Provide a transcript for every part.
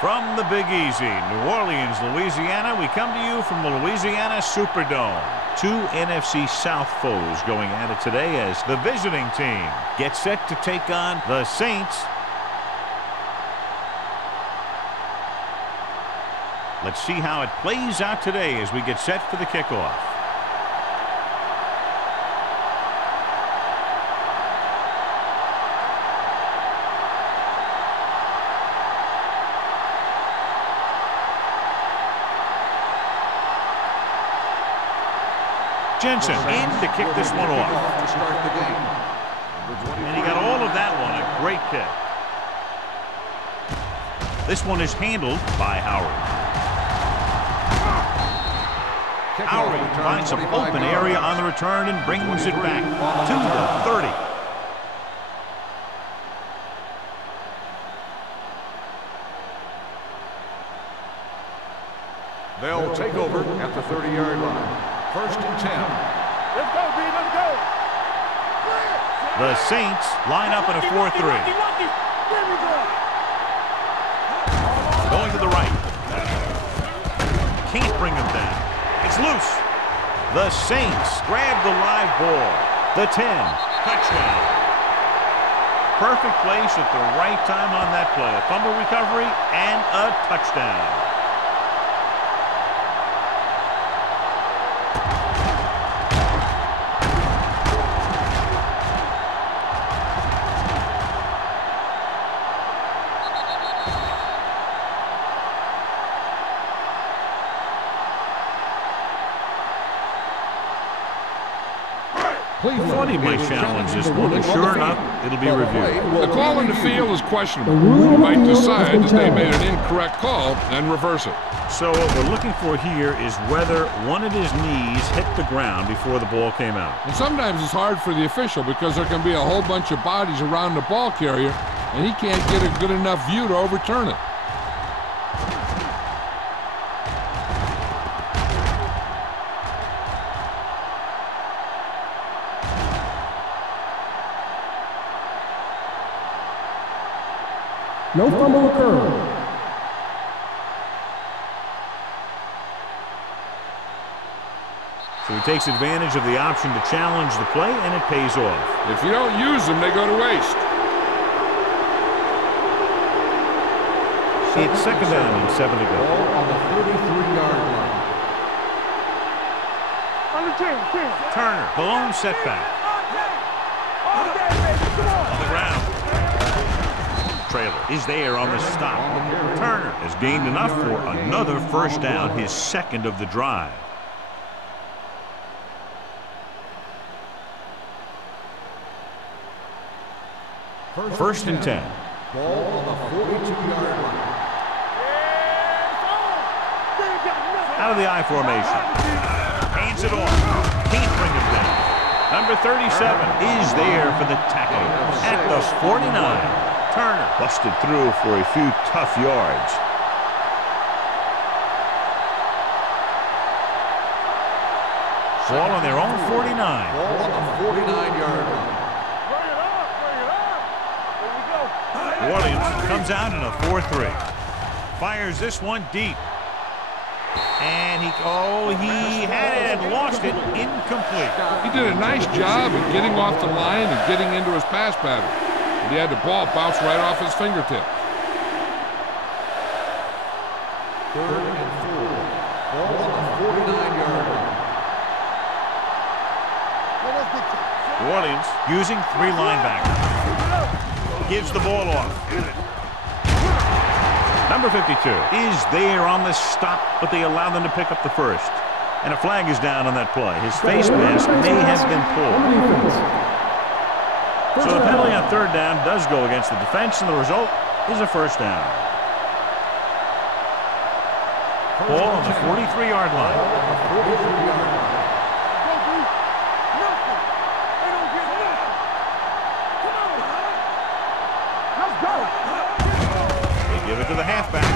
From the Big Easy, New Orleans, Louisiana, we come to you from the Louisiana Superdome. Two NFC South foes going at it today as the visiting team gets set to take on the Saints. Let's see how it plays out today as we get set for the kickoff. Jensen in to kick this one off. And he got all of that one. A great kick. This one is handled by Howard. Howard finds some open area on the return and brings it back to the 30. They'll take over at the 30-yard line. First and 10. Let's go, B. Let's go. The Saints line up in a 4-3. Going to the right. Can't bring him down. It's loose. The Saints grab the live ball. The 10. Touchdown. Perfect place at the right time on that play. A fumble recovery and a touchdown. Thought he might challenge this one, and sure enough, it'll be reviewed. The call on the field is questionable. He might decide that they made an incorrect call and reverse it. So what we're looking for here is whether one of his knees hit the ground before the ball came out. And sometimes it's hard for the official because there can be a whole bunch of bodies around the ball carrier, and he can't get a good enough view to overturn it. No fumble occurred. So he takes advantage of the option to challenge the play, and it pays off. If you don't use them, they go to waste. It's second down and 7 to go. Ball on the 33-yard line. On the 10. Turner, the lone setback. On the ground. Trailer is there on the stop. Turner has gained enough for another first down, his second of the drive. First and 10. Ball on the 42-yard line. Out of the I formation. Hands it off. Can't bring him down. Number 37 is there for the tackle at the 49. Turner busted through for a few tough yards. Ball on their own 49. Ball on the 49-yard line. New Orleans comes out in a 4-3. Fires this one deep. And he had it and lost it. Incomplete. He did a nice job of getting off the line and getting into his pass pattern. He had the ball bounce right off his fingertip. Third and 4. Ball on the 49-yard line. New Orleans using 3 linebackers. Gives the ball off. Number 52 is there on the stop, but they allow them to pick up the first. And a flag is down on that play. His face mask may have been pulled. So the penalty on third down does go against the defense, and the result is a first down. Ball on the 43-yard line. They give it to the halfback.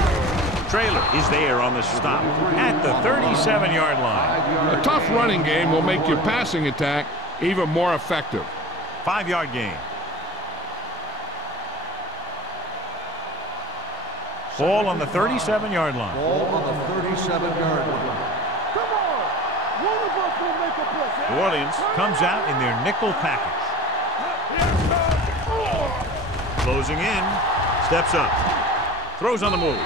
Trailer is there on the stop at the 37-yard line. A tough running game will make your passing attack even more effective. 5-yard gain. Ball on the 37-yard line. Ball on the 37-yard line. Come on. One of us will make a play. New Orleans comes out in their nickel package. Closing in. Steps up. Throws on the move.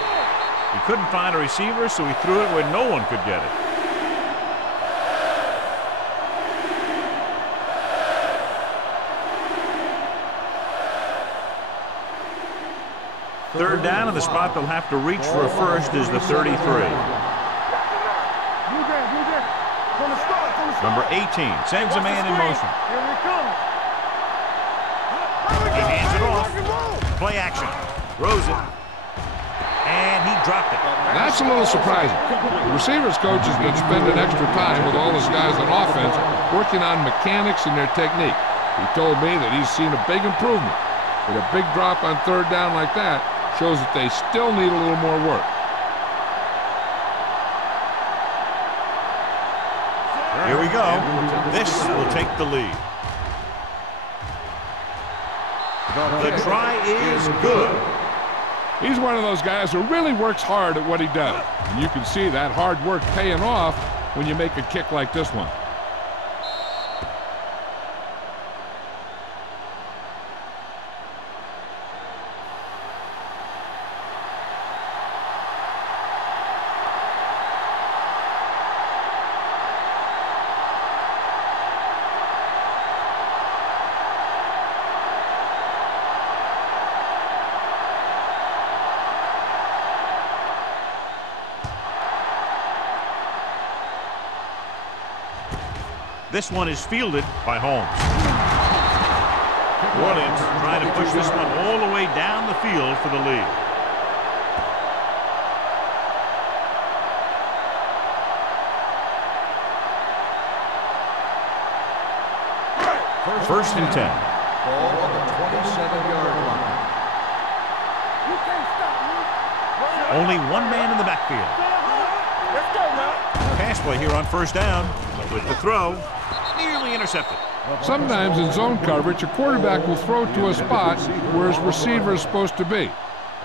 He couldn't find a receiver, so he threw it where no one could get it. Third down, and the spot they'll have to reach for a first is the 33. Number 18 sends a man in motion. He hands it off. Play action. Throws it. And he dropped it. That's a little surprising. The receivers coach has been spending extra time with all his guys on offense working on mechanics and their technique. He told me that he's seen a big improvement. But a big drop on third down like that shows that they still need a little more work. Here we go. This will take the lead. The try is good. He's one of those guys who really works hard at what he does. And you can see that hard work paying off when you make a kick like this one. This one is fielded by Holmes. New Orleans trying to push this one all the way down the field for the lead. First and 10. Ball on the 27-yard line. You can't stop me. Only one man in the backfield. Let's go now. Pass play here on first down. With the throw, nearly intercepted. Sometimes in zone coverage, a quarterback will throw to a spot where his receiver is supposed to be.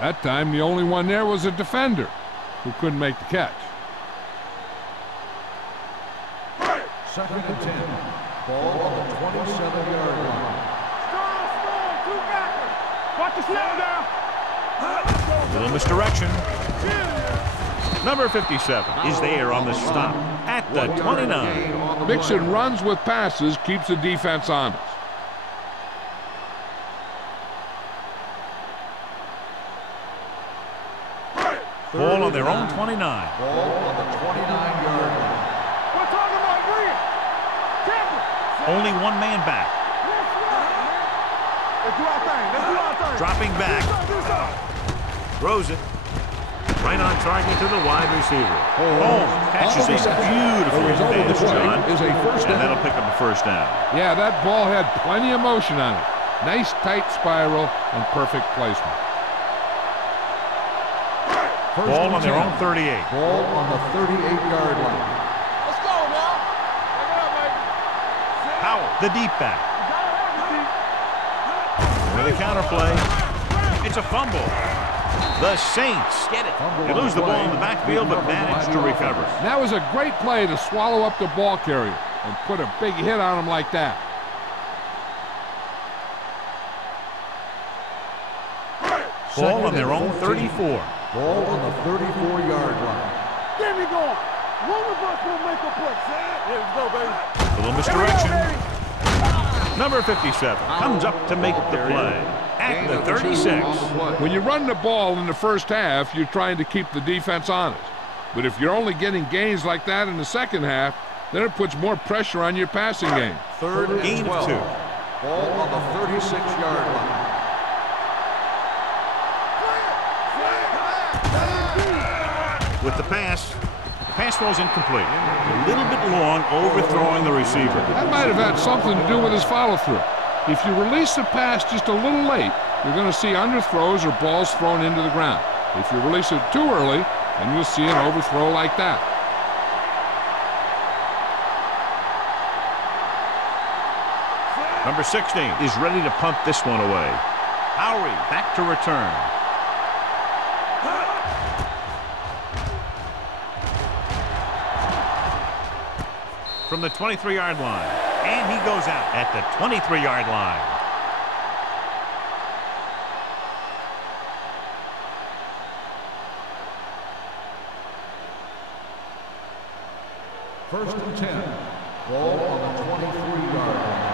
That time, the only one there was a defender who couldn't make the catch. Second and 10. Ball on the 27-yard line. Strong, two backers. Watch the snap down. Little misdirection. Number 57 is there on the stop at the 29. Mixing runs with passes keeps the defense honest. Ball on their own 29. Ball on the 29-yard line. We're talking about green. Only one man back. Let's do our thing. Let's do our thing. Dropping back. Throws it. Right on target to the wide receiver. Holmes catches a beautiful pass, John, and that'll pick up a first down. Yeah, that ball had plenty of motion on it. Nice tight spiral and perfect placement. Ball on their own 38. Ball on the 38-yard line. Let's go now. Take it up, baby. Powell, the deep back. With a counter play. It's a fumble. The Saints get it. They lose the ball in the backfield, but manage to recover. That was a great play to swallow up the ball carrier and put a big hit on him like that. Ball on their own 34. Ball on the 34-yard line. Get me going. One of us will make a play. Here we go, baby. A little misdirection. Number 57 comes up to make the play at the 36. When you run the ball in the first half, you're trying to keep the defense honest. But if you're only getting gains like that in the second half, then it puts more pressure on your passing game. Third and Gain 12. of 2. Ball on the 36-yard line. With the pass falls incomplete. A little bit long, overthrowing the receiver. That might have had something to do with his follow-through. If you release the pass just a little late, you're going to see underthrows or balls thrown into the ground. If you release it too early, then you'll see an overthrow like that. Number 16 is ready to punt this one away. Howery back to return. from the 23-yard line. And he goes out at the 23-yard line. First and 10. Ball on the 23-yard line.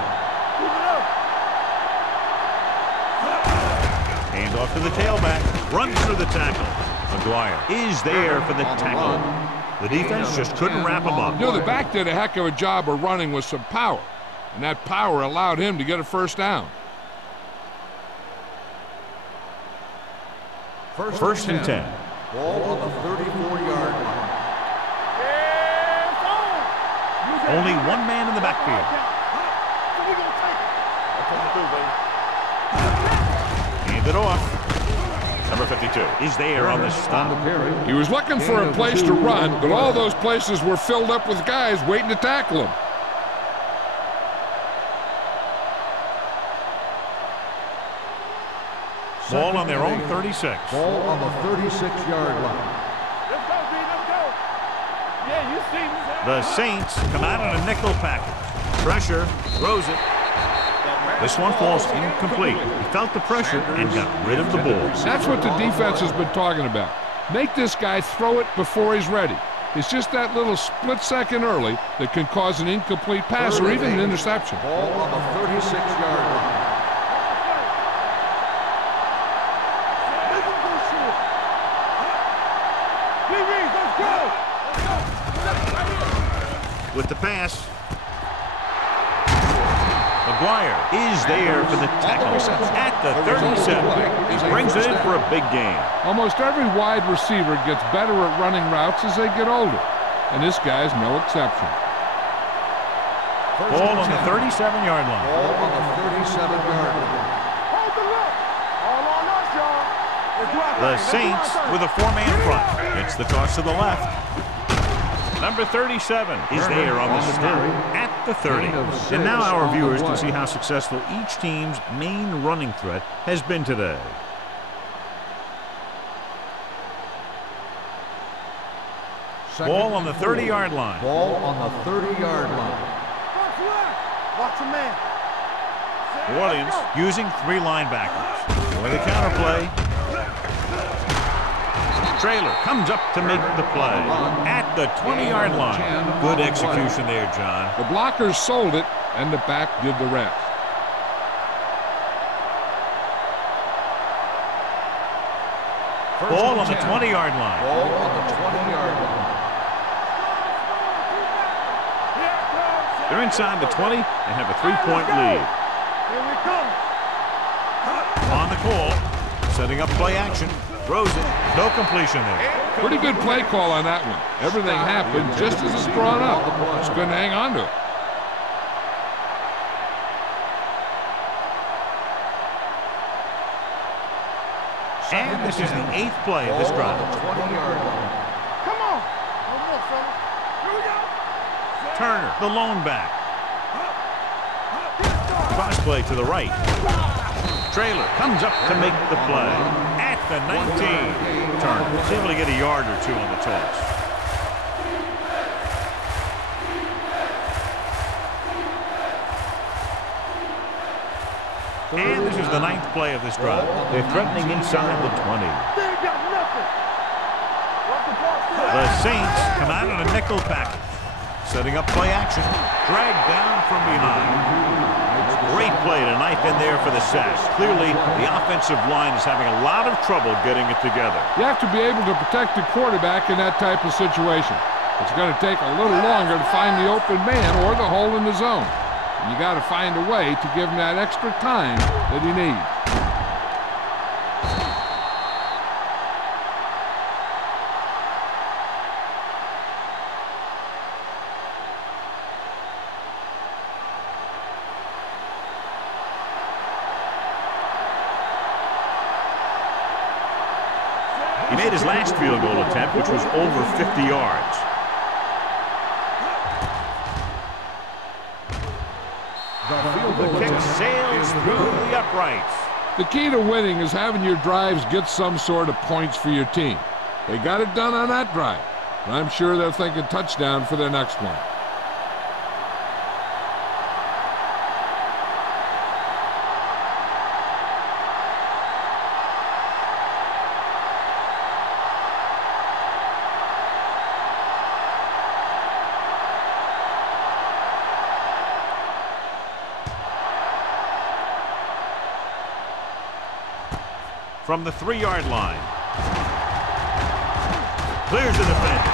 Hand off to the tailback. Runs through the tackle. McGuire is there for the tackle. The defense just couldn't wrap him up. You know, the back did a heck of a job of running with some power. And that power allowed him to get a first down. First and 10. Ball on the 34-yard line. Only one man in the backfield. Hand it off. Number 52 is there on the stop. He was looking for a place to run, but all those places were filled up with guys waiting to tackle him. Ball on their own 36. Ball on the 36-yard line. Let's go, D. Let's go. Yeah, you see me. The Saints come out on a nickel package. Pressure, throws it. This one falls incomplete. He felt the pressure and got rid of the ball. That's what the defense has been talking about. Make this guy throw it before he's ready. It's just that little split second early that can cause an incomplete pass or even an interception. Ball on the 36-yard line. With the pass. McGuire is there for the tackle at the 37. He brings it in for a big gain. Almost every wide receiver gets better at running routes as they get older, and this guy's no exception. Ball on the 37-yard line. Ball on the 37-yard line. Hold the look. All on us, y'all. The Saints with a four-man front. It's the toss to the left. Number 37 is there on the stop at the 30. And now our viewers can see how successful each team's main running threat has been today. Ball on the 30-yard line. Ball on the 30-yard line. Watch a man. New Orleans using three linebackers. Going the counterplay. Trailer comes up to make the play at the 20-yard line. Good execution there, John. The blockers sold it, and the back did the rest. Ball on the 20-yard line. Ball on the 20-yard line. They're inside the 20 and have a three-point lead. Here we come. On the call, setting up play action. Throws it. No completion there. Pretty good play call on that one. Everything happened just as it's drawn up. Just couldn't hang on to it. And this is the 8th play of this drive. Come on. One more, fella. Here we go. Turner, the lone back. Cross play to the right. Trailer comes up to make the play at the 19. Turner was able to get a yard or two on the toss. And this is the 9th play of this drive. They're threatening inside the 20. They ain't got nothing. The Saints come out in a nickel package. Setting up play action. Dragged down from behind. Great play to knife in there for the sack. Clearly, the offensive line is having a lot of trouble getting it together. You have to be able to protect the quarterback in that type of situation. It's going to take a little longer to find the open man or the hole in the zone. And you got to find a way to give him that extra time that he needs. He made his last field goal attempt, which was over 50 yards. The kick sails through the uprights. The key to winning is having your drives get some sort of points for your team. They got it done on that drive, and I'm sure they're thinking touchdown for their next one. from the 3-yard line. Clears the defender.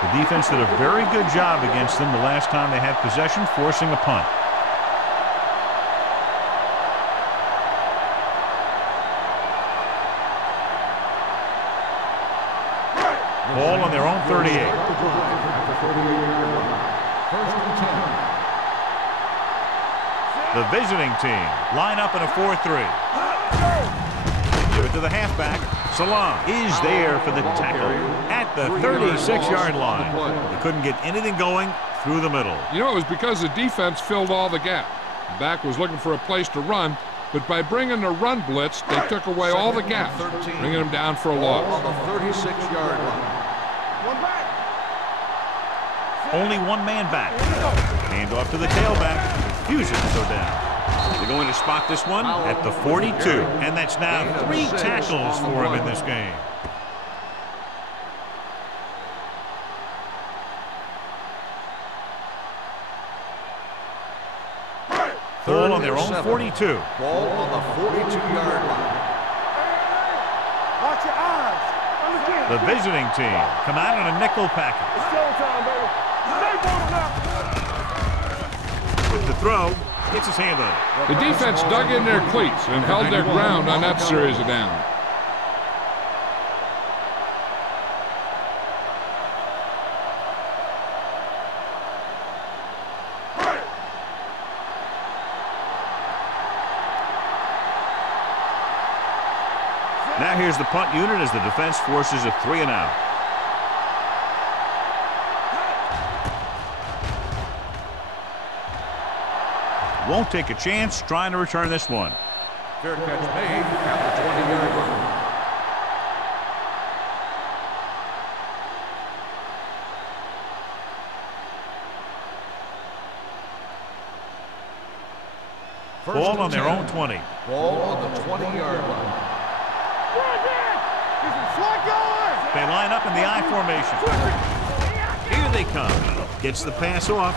The defense did a very good job against them the last time they had possession, forcing a punt. Ball on their own 38. The visiting team line up in a 4-3. Give it to the halfback. Salam is there for the tackle at the 36-yard line. He couldn't get anything going through the middle. You know, it was because the defense filled all the gap. The back was looking for a place to run, but by bringing the run blitz, they took away all the gaps, bringing them down for a loss. On the 36-yard line. Only one man back. Hand off to the tailback. Refuses to go down. They're going to spot this one at the 42. And that's now 3 tackles for him in this game. Ball on their own 42. Ball on the 42-yard line. Watch your eyes. The visiting team come out in a nickel package. It's showtime, baby. With the throw, gets his hand on it. The defense dug in their cleats and held their ground on that series of downs. Now here's the punt unit as the defense forces a 3-and-out. Won't take a chance trying to return this one. Fair catch made at the 20-yard line. Ball on their own 20. Ball on the 20-yard line. They line up in the I formation. Here they come. Gets the pass off.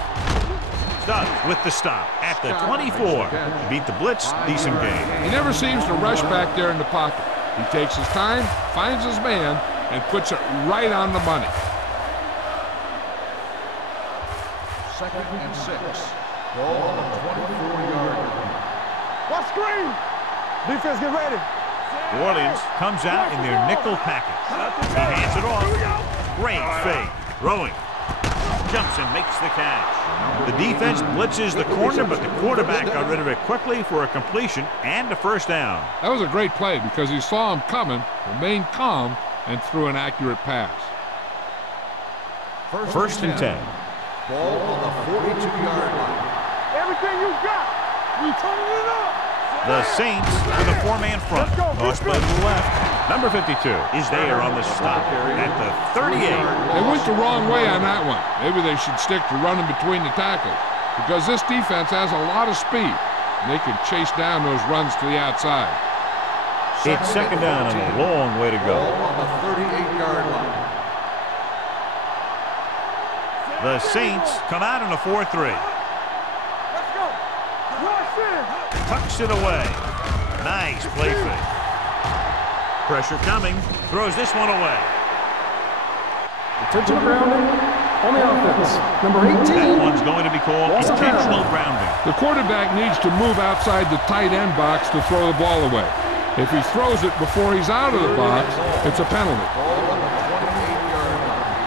Does with the stop at the 24. Beat the blitz. Decent game. He never seems to rush back there in the pocket. He takes his time, finds his man, and puts it right on the money. 2nd and 6. Ball on the 24-yard line. Watch screen. Defense, get ready. New Orleans comes out in their nickel package. He hands it off. Great fake. Throwing. Jumps and makes the catch. The defense blitzes the corner, but the quarterback got rid of it quickly for a completion and a 1st down. That was a great play because he saw him coming, remained calm, and threw an accurate pass. 1st and 10. Ball on the 42-yard line. Everything you got. We turning it up. The Saints with a 4-man front. Toss play to the left. Number 52 is there on the stop at the 38. They went the wrong way on that one. Maybe they should stick to running between the tackles because this defense has a lot of speed, and they can chase down those runs to the outside. It's 2nd down and a long way to go. Ball on the 38-yard line. The Saints come out in a 4-3. Let's go. Rush in. Tucks it away. Nice play fake. Pressure coming. Throws this one away. Intentional grounding on the offense. Number 18. That one's going to be called intentional grounding. The quarterback needs to move outside the tight end box to throw the ball away. If he throws it before he's out of the box, it's a penalty. Ball on the 28-yard line.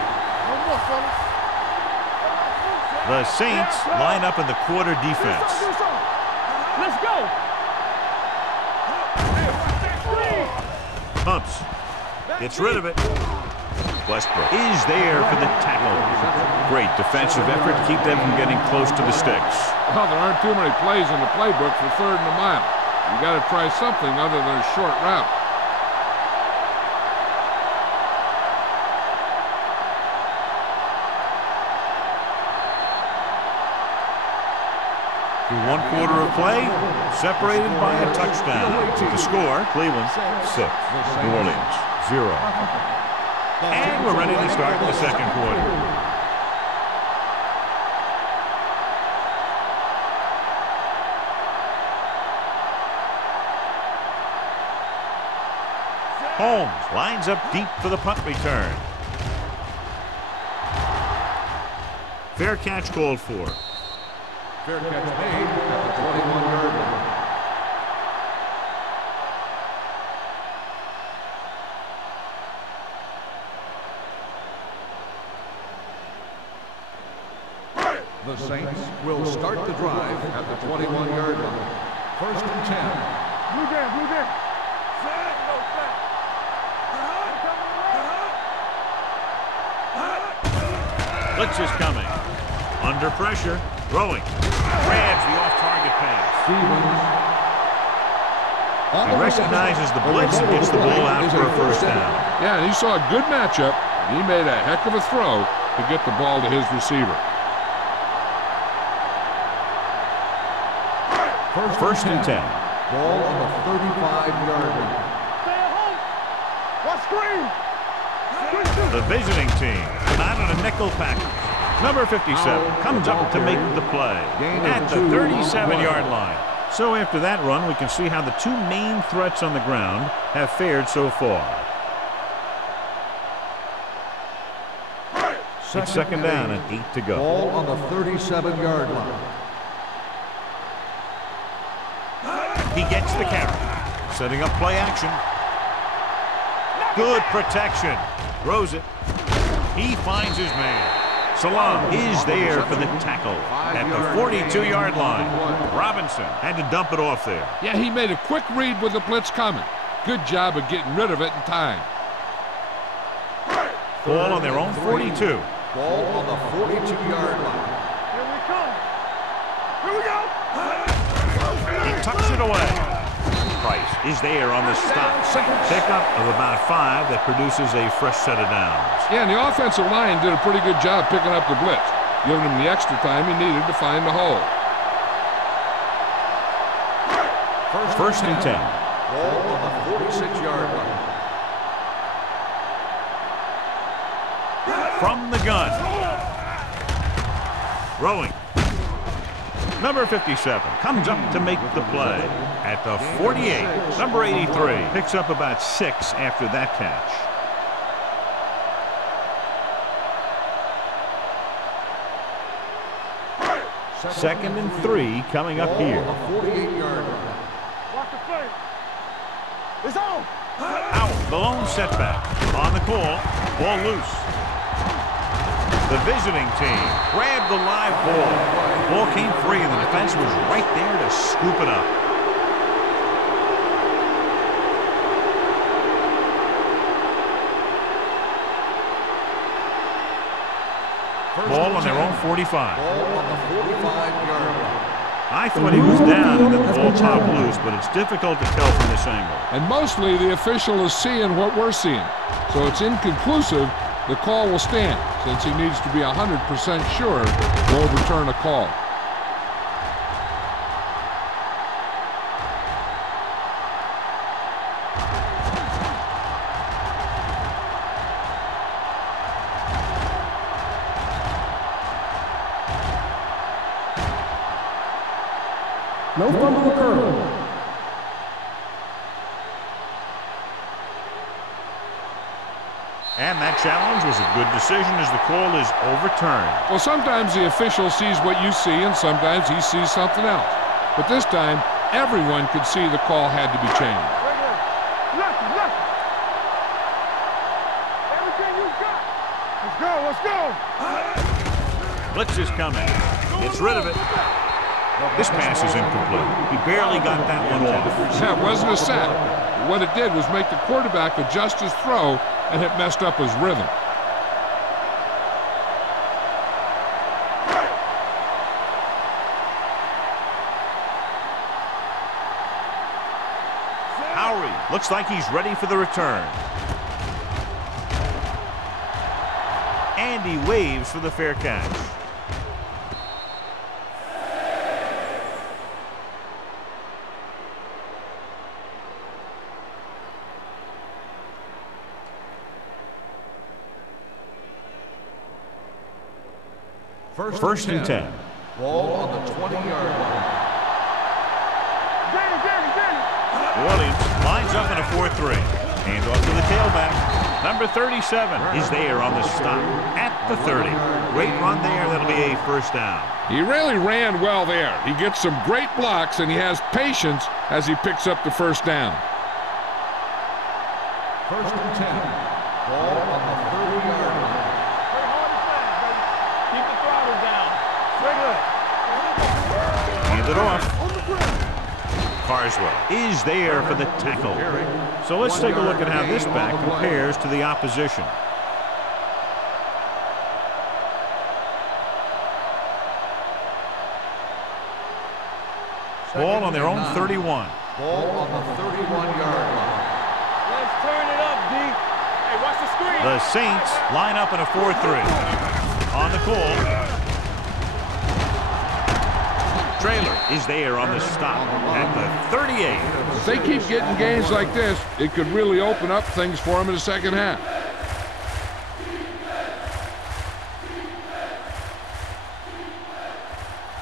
The Saints line up in the quarter defense. Let's go. Pumps. Gets rid of it. Westbrook is there for the tackle. Great defensive effort to keep them from getting close to the sticks. Well, there aren't too many plays in the playbook for 3rd and a mile. You got to try something other than a short route. Through 1 quarter of play, separated by a touchdown. The score, Cleveland 6, New Orleans 0. And we're ready to start the 2nd quarter. Holmes lines up deep for the punt return. Fair catch called for. Fair catch made at the 21-yard line. The Saints will start the drive at the 21-yard line. 1st and 10. Blue game, blue game. Set. No set. Blitz is coming. Under pressure. Throwing. Grabs the off-target pass. He recognizes the blitz and gets the ball out for a first down. Yeah, and he saw a good matchup. And he made a heck of a throw to get the ball to his receiver. 1st and 10. Ball on the 35-yard line. Stay at home. Watch screen. The visiting team not in a nickel package. Number 57 comes up to make the play at the 37-yard line. So after that run, we can see how the two main threats on the ground have fared so far. It's 2nd down and 8 to go. Ball on the 37-yard line. He gets the carry. Setting up play action. Good protection. Throws it. He finds his man. Salam is there for the tackle at the 42-yard line. Robinson had to dump it off there. Yeah, he made a quick read with the blitz coming. Good job of getting rid of it in time. Ball on their own 42. Ball on the 42-yard line. Here we come. Here we go. He tucks it away. Price is there on the stop. Pickup of about 5 that produces a fresh set of downs. Yeah, and the offensive line did a pretty good job picking up the blitz, giving him the extra time he needed to find the hole. 1st and 10. Ball on the 46-yard line. From the gun. Throwing. Number 57 comes up to make the play at the 48. Number 83 picks up about 6 after that catch. Second and 3 coming up here. Ball on the 48-yard line. Watch the play. It's on. Out. The lone setback. On the call. Ball loose. The visiting team grabbed the live ball. Ball came free and the defense was right there to scoop it up. Ball on their own 45. Ball on the 45-yard line. I thought he was down and then the ball popped loose, but it's difficult to tell from this angle. And mostly the official is seeing what we're seeing. So it's inconclusive. The call will stand since he needs to be 100% sure to overturn a call. No fumble occurred. And that challenge was a good decision as the call is overturned. Well, sometimes the official sees what you see and sometimes he sees something else. But this time, everyone could see the call had to be changed. Lucky, lucky. Everything you got. Let's go, let's go. Blitz is coming. Gets rid of it. This pass is incomplete. He barely got that one off. Yeah, it wasn't a sack. What it did was make the quarterback adjust his throw, and it messed up his rhythm. Howery looks like he's ready for the return. And he waves for the fair catch. First and 10. Ball on the 20-yard line. Danny. Williams lines up in a 4-3. Hand off to the tailback. Number 37 is there on the stop at the 30. Great run there. That'll be a first down. He really ran well there. He gets some great blocks, and he has patience as he picks up the first down. 1st and 10. Ball on the 30-yard line. Play hard and fast, baby. Keep the throttle down. Straight up. Hand it off. On the ground. Carswell is there for the tackle. So let's take a look at how this back compares to the opposition. Ball on their own 31. Ball on the 31-yard line. Let's turn it up, D. Hey, watch the screen. The Saints line up in a 4-3. On the call. Trailer is there on the stop at the 38. If they keep getting gains like this, it could really open up things for them in the second half.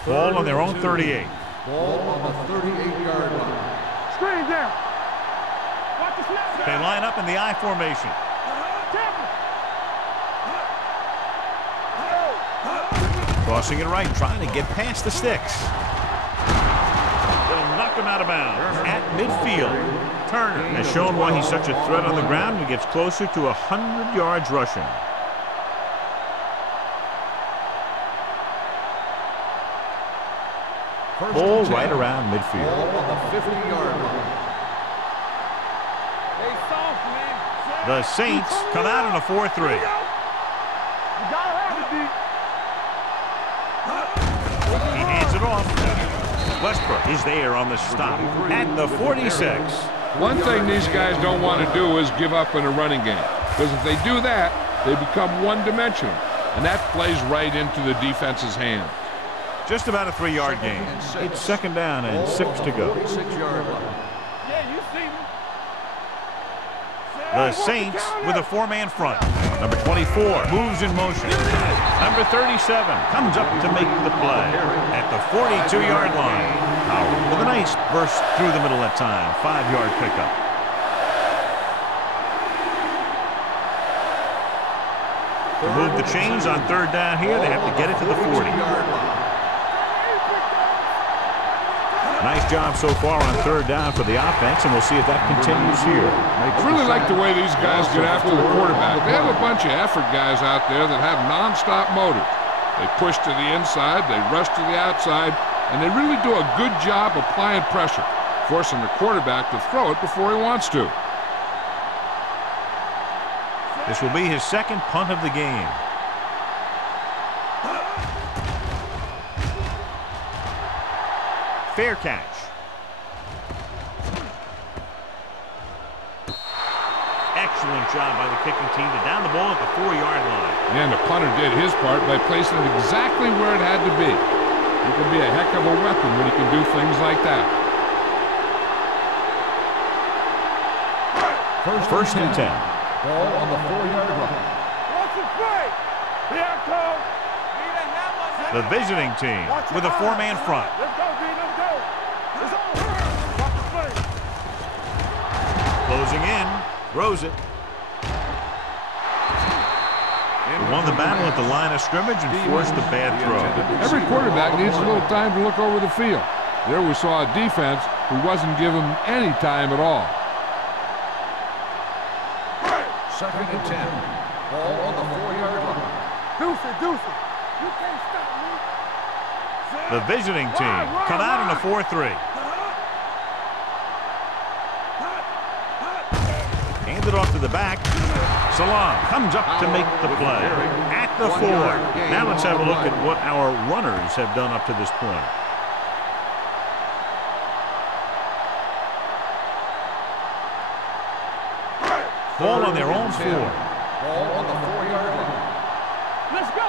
Ball on their own 38. Ball on the 38-yard line. Screen down. Watch the snap. They line up in the I formation. Crossing it right, trying to get past the sticks. They'll knock him out of bounds at midfield. Turner has shown why he's such a threat on the ground and gets closer to 100 yards rushing. Ball right around midfield. Ball on the 50-yard line. Hey, soft, man. The Saints come out in a 4-3. You gotta have it, D. He hands it off. Westbrook is there on the stop at the 46. One thing these guys don't want to do is give up in a running game, because if they do that, they become one-dimensional, and that plays right into the defense's hands. Just about a 3-yard gain. It's second down and 6 to go. 46-yard line. Yeah, you see me. The Saints with a 4-man front. Number 24 moves in motion. Number 37 comes up to make the play at the 42-yard line. Howard with a nice burst through the middle that time. 5-yard pickup. To move the chains on third down here, they have to get it to the 40. Nice job so far on third down for the offense, and we'll see if that continues here. I really like the way these guys get after the quarterback. They have a bunch of effort guys out there that have nonstop motors. They push to the inside, they rush to the outside, and they really do a good job applying pressure, forcing the quarterback to throw it before he wants to. This will be his second punt of the game. Fair catch. Excellent job by the kicking team to down the ball at the 4-yard line. And the punter did his part by placing it exactly where it had to be. He can be a heck of a weapon when he can do things like that. First and 10. Ball on the 4-yard line. Watch it play. Here it comes. The visiting team with a 4-man front. Let's go, D. Let's go. It's over. Watch the play. Closing in. Throws it. He won the battle at the line of scrimmage and forced the bad throw. Every quarterback needs a little time to look over the field. There we saw a defense who wasn't given any time at all. 2nd and 10. Ball on the 4-yard line. Deuce it. You can't stop me. The visiting team come out in a 4-3. Hand it off to the back. Salam comes up to make the play at the 4. Now let's have a look at what our runners have done up to this point. Ball on their own 4. Ball on the 4-yard line. Let's go.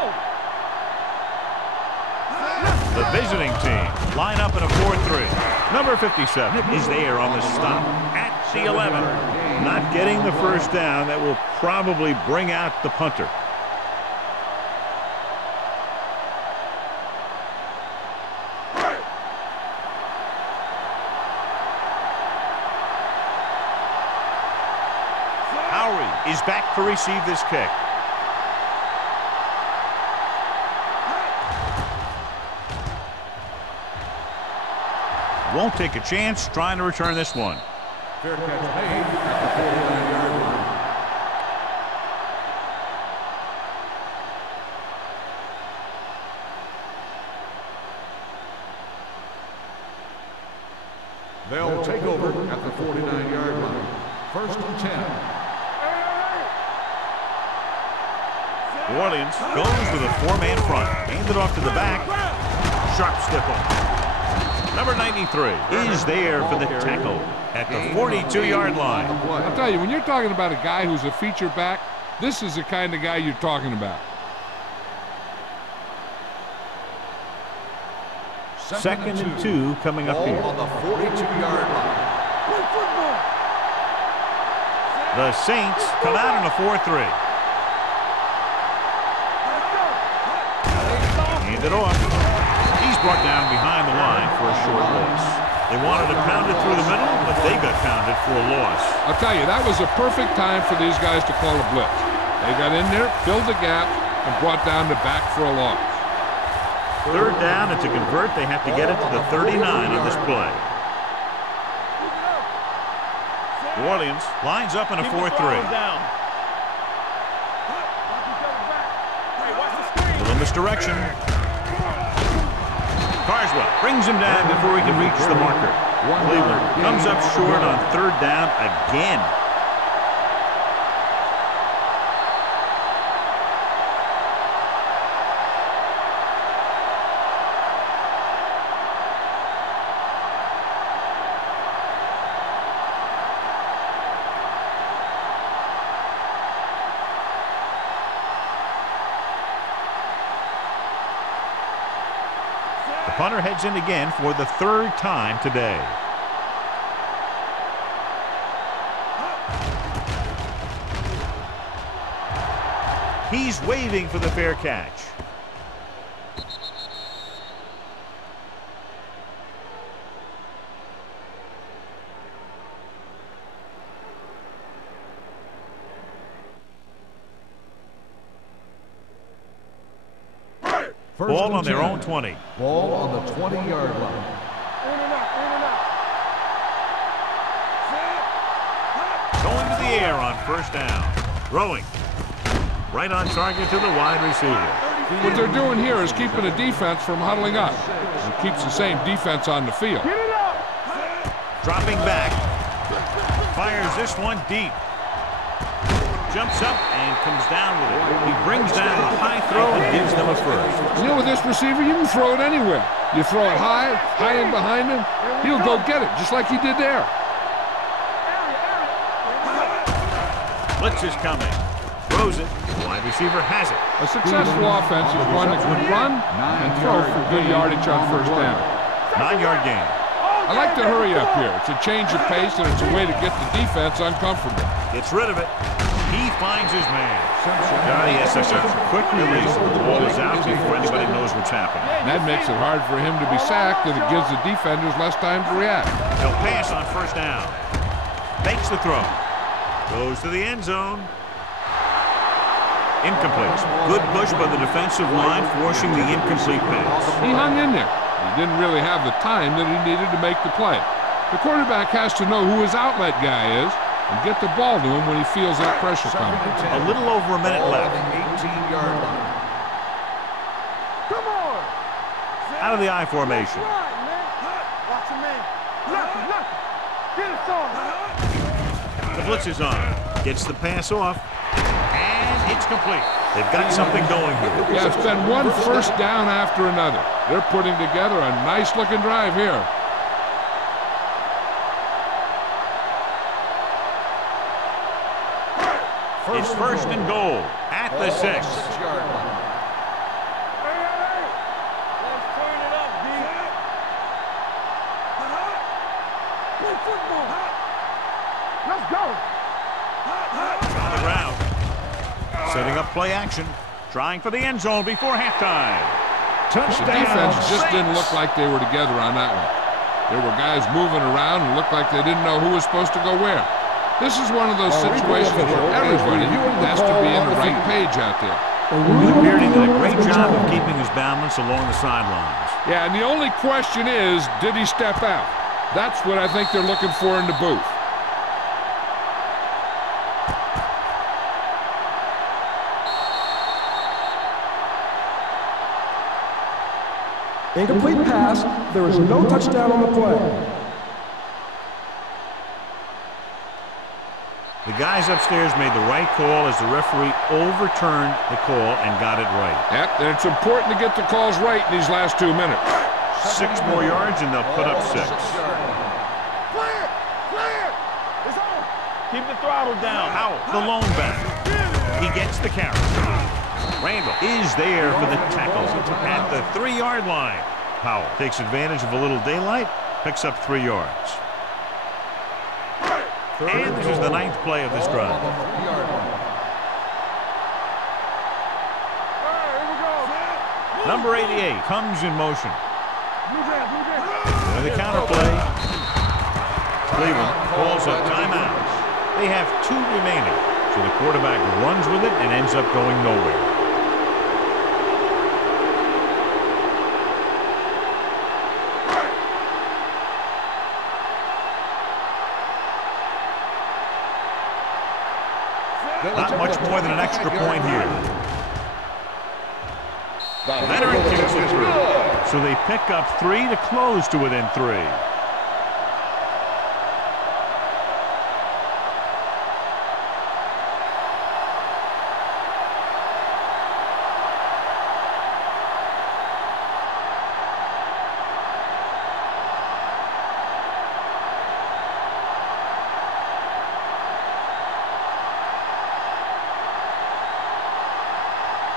The visiting team line up in a 4-3. Number 57 is there on the stop at the 11. Not getting the first down. That will probably bring out the punter. is back to receive this kick. Won't take a chance trying to return this one. Fair catch made at the 49-yard line. They'll take over at the 49-yard line. 1st and 10. New Orleans goes with a 4-man front. Hand it off to the back. Sharp stipple. Number 93 is there for the tackle at the 42-yard line. I'll tell you, when you're talking about a guy who's a feature back, this is the kind of guy you're talking about. 2nd and 2 coming up here. On the 42-yard line. The Saints come out in a 4-3. Hand it off. He's brought down behind the line for a short loss. They wanted to pound it through the middle, but they got pounded for a loss. I'll tell you, that was a perfect time for these guys to call a blitz. They got in there, filled the gap, and brought down the back for a loss. 3rd down, and to convert, they have to get it to the 39 on this play. New Orleans lines up in a 4-3. Little misdirection. Carswell brings him down before he can reach the marker. Cleveland comes up short on 3rd down again. Punter heads in again for the 3rd time today. He's waving for the fair catch. Ball on their own 20. Ball on the 20-yard line. In and out. Going to the air on 1st down. Throwing. Right on target to the wide receiver. What they're doing here is keeping the defense from huddling up. It keeps the same defense on the field. Get it up. Dropping back. Fires this one deep. Jumps up and comes down with it. He brings down a high throw and gives them a first. You know, with this receiver, you can throw it anywhere. You throw it high and behind him, he'll go get it, just like he did there. Blitz is coming. Throws it. The wide receiver has it. A successful offense is one that can run and throw for good yardage on 1st down. 9-yard gain. I like to hurry up here. It's a change of pace, and it's a way to get the defense uncomfortable. Gets rid of it. He finds his man. He has such a quick release. The ball is out before anybody knows what's happening. And that makes it hard for him to be sacked, and it gives the defenders less time to react. He'll pass on 1st down. Makes the throw. Goes to the end zone. Incomplete. Good push by the defensive line, forcing the incomplete pass. He hung in there. He didn't really have the time that he needed to make the play. The quarterback has to know who his outlet guy is and get the ball to him when he feels that pressure coming. A little over a minute left. 18-yard line. Come on. Out of the I formation. Watch your man. Knock it. Get it on. The blitz is on. Gets the pass off. And it's complete. They've got something going here. Yeah, it's been one 1st down after another. They're putting together a nice-looking drive here. It's 1st and goal at the 6. 6-yard line. Let's turn it up, D. Play football. Let's go. On the ground. Setting up play action. Trying for the end zone before halftime. Touchdown. The defense just didn't look like they were together on that one. There were guys moving around and looked like they didn't know who was supposed to go where. This is one of those situations where everybody has to be on the right page out there. It appeared he did a great job of keeping his balance along the sidelines. Yeah, and the only question is, did he step out? That's what I think they're looking for in the booth. Incomplete pass. There is no touchdown on the play. The guys upstairs made the right call as the referee overturned the call and got it right. Yep, and it's important to get the calls right in these last 2 minutes. 6 more yards and they'll put up 6. Clear! Clear! It's on! Keep the throttle down. Howell, the lone back. He gets the carry. Randall is there for the tackle at the 3-yard line. Howell takes advantage of a little daylight, picks up 3 yards. And this is the 9th play of this drive. Number 88 comes in motion. And the counter play. Cleveland calls a timeout. They have 2 remaining. So the quarterback runs with it and ends up going nowhere. Not much more than an extra point here. The veteran kicks it through. So they pick up 3 to close to within 3.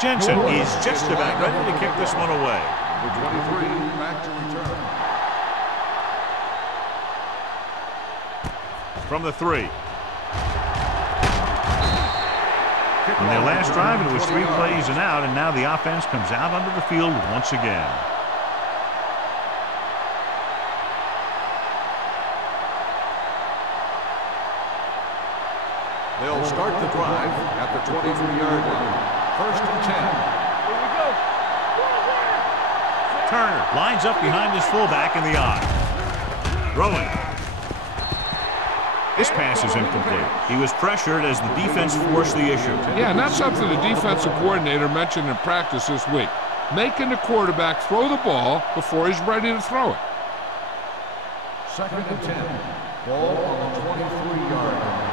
Jensen is just about ready to kick this one away. Number 23, back to return. From the 3. In their last drive, it was 3 plays and out, and now the offense comes out onto the field once again. They'll start the drive at the 23-yard line. 1st and 10. Here we go. Turner lines up behind his fullback in the eye. Throwing. This pass is incomplete. He was pressured as the defense forced the issue. Yeah, and that's something the defensive coordinator mentioned in practice this week. Making the quarterback throw the ball before he's ready to throw it. 2nd and 10. Ball on the 23-yard line.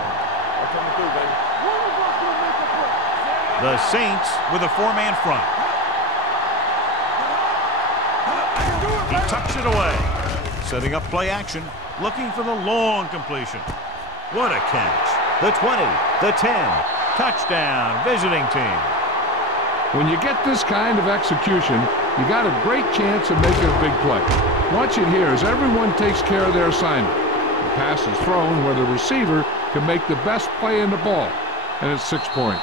The Saints with a 4-man front. He tucks it away. Setting up play action. Looking for the long completion. What a catch. The 20, the 10. Touchdown, visiting team. When you get this kind of execution, you got a great chance of making a big play. Watch it here as everyone takes care of their assignment. The pass is thrown where the receiver can make the best play in the ball. And it's 6 points.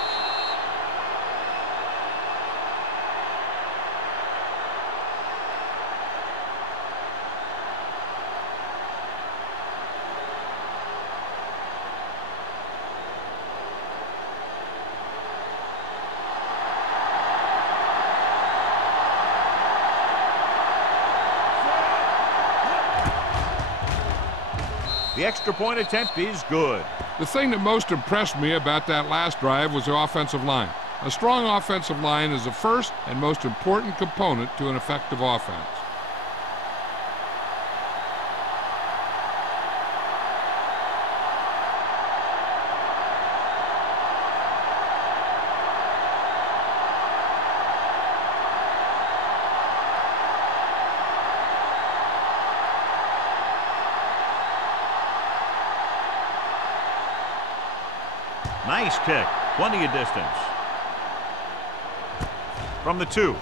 The extra point attempt is good. The thing that most impressed me about that last drive was the offensive line. A strong offensive line is the first and most important component to an effective offense. Nice kick. Plenty of distance. From the 2.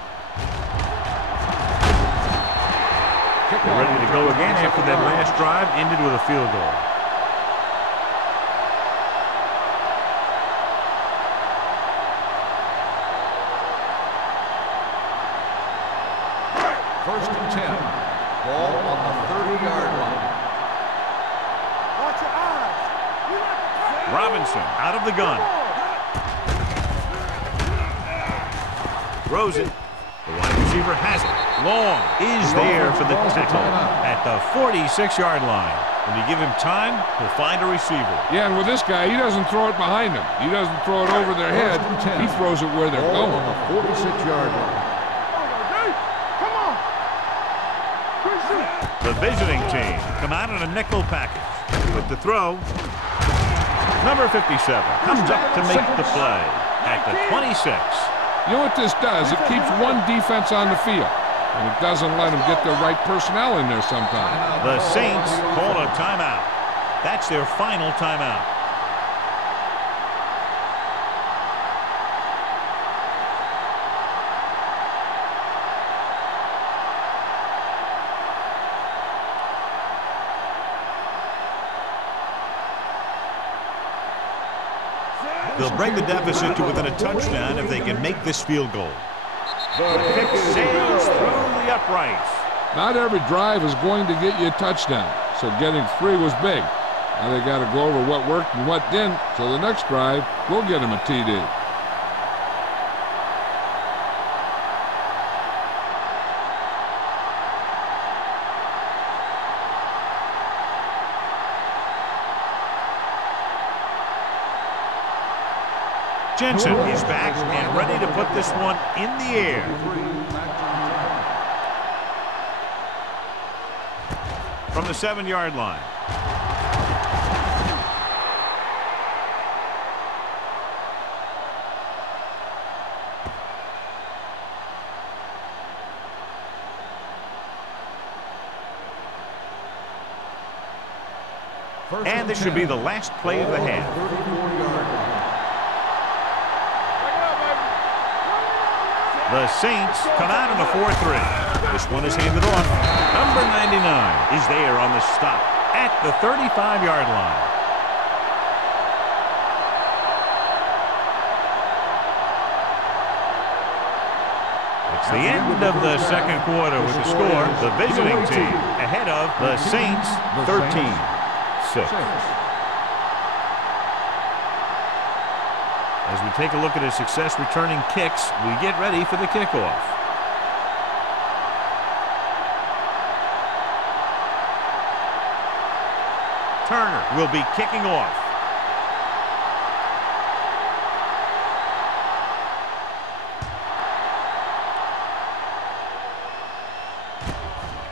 They're ready to go again after that last drive ended with a field goal. First and 10. Ball on the 30-yard line. Watch your eyes. We like to Robinson out of the gun. Throws it. The wide receiver has it. Long is there for the tackle at the 46-yard line. When you give him time, he'll find a receiver. Yeah, and with this guy, he doesn't throw it behind him. He doesn't throw it over their head. He throws it where they're going. On the 46-yard line. Come on. The visiting team come out in a nickel package. With the throw, number 57 comes up to make the play at the 26. You know what this does? It keeps one defense on the field, and it doesn't let them get the right personnel in there sometimes. The Saints call a timeout. That's their final timeout. They'll bring the deficit to within a touchdown if they can make this field goal. The kick sails through the uprights. Not every drive is going to get you a touchdown, so getting 3 was big. Now they got to go over what worked and what didn't, so the next drive will get them a TD. Jensen is back and ready to put this one in the air. From the 7-yard line. And this should be the last play of the half. The Saints come out in a 4-3. This one is handed off. Number 99 is there on the stop at the 35-yard line. It's the end of the second quarter with the score. The visiting team ahead of the Saints 13-6. As we take a look at his success returning kicks, we get ready for the kickoff. Turner will be kicking off.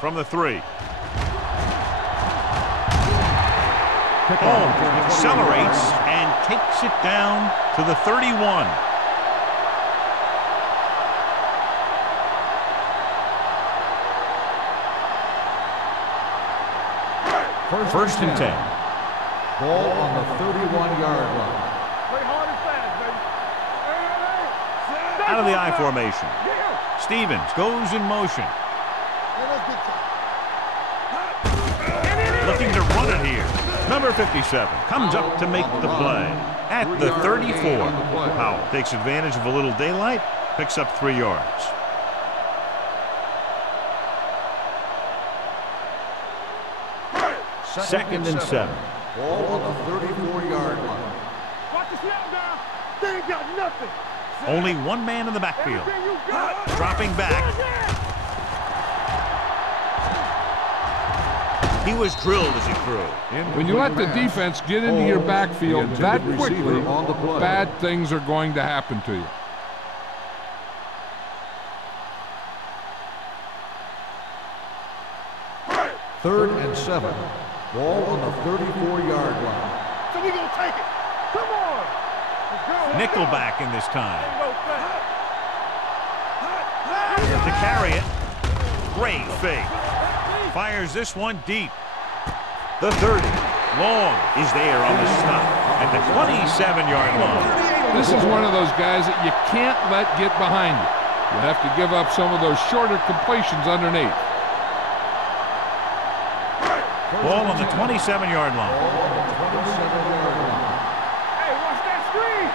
From the 3. Holmes accelerates and takes it down to the 31. First and 10. Ball on the 31-yard line. Play hard and fast, baby. Out of the I formation. Stevens goes in motion. Looking to run it here. Number 57 comes up to make the play at the 34. Powell takes advantage of a little daylight, picks up 3 yards. Second and 7. Ball on the 34-yard line. Watch the snap down. They ain't got nothing. Only one man in the backfield. Everything you got. Dropping back. He was drilled as he threw. When you let the defense get into your backfield that quickly, bad things are going to happen to you. Third and 7. Ball on the 34-yard line. So we gonna take it. Come on. Let's go. Nickelback in this time. Ain't no thing. To carry it. Great fake. Fires this one deep. The 30. Long is there on the stop at the 27-yard line. This is one of those guys that you can't let get behind you. You have to give up some of those shorter completions underneath. Ball on the 27-yard line. Hey, watch that screen.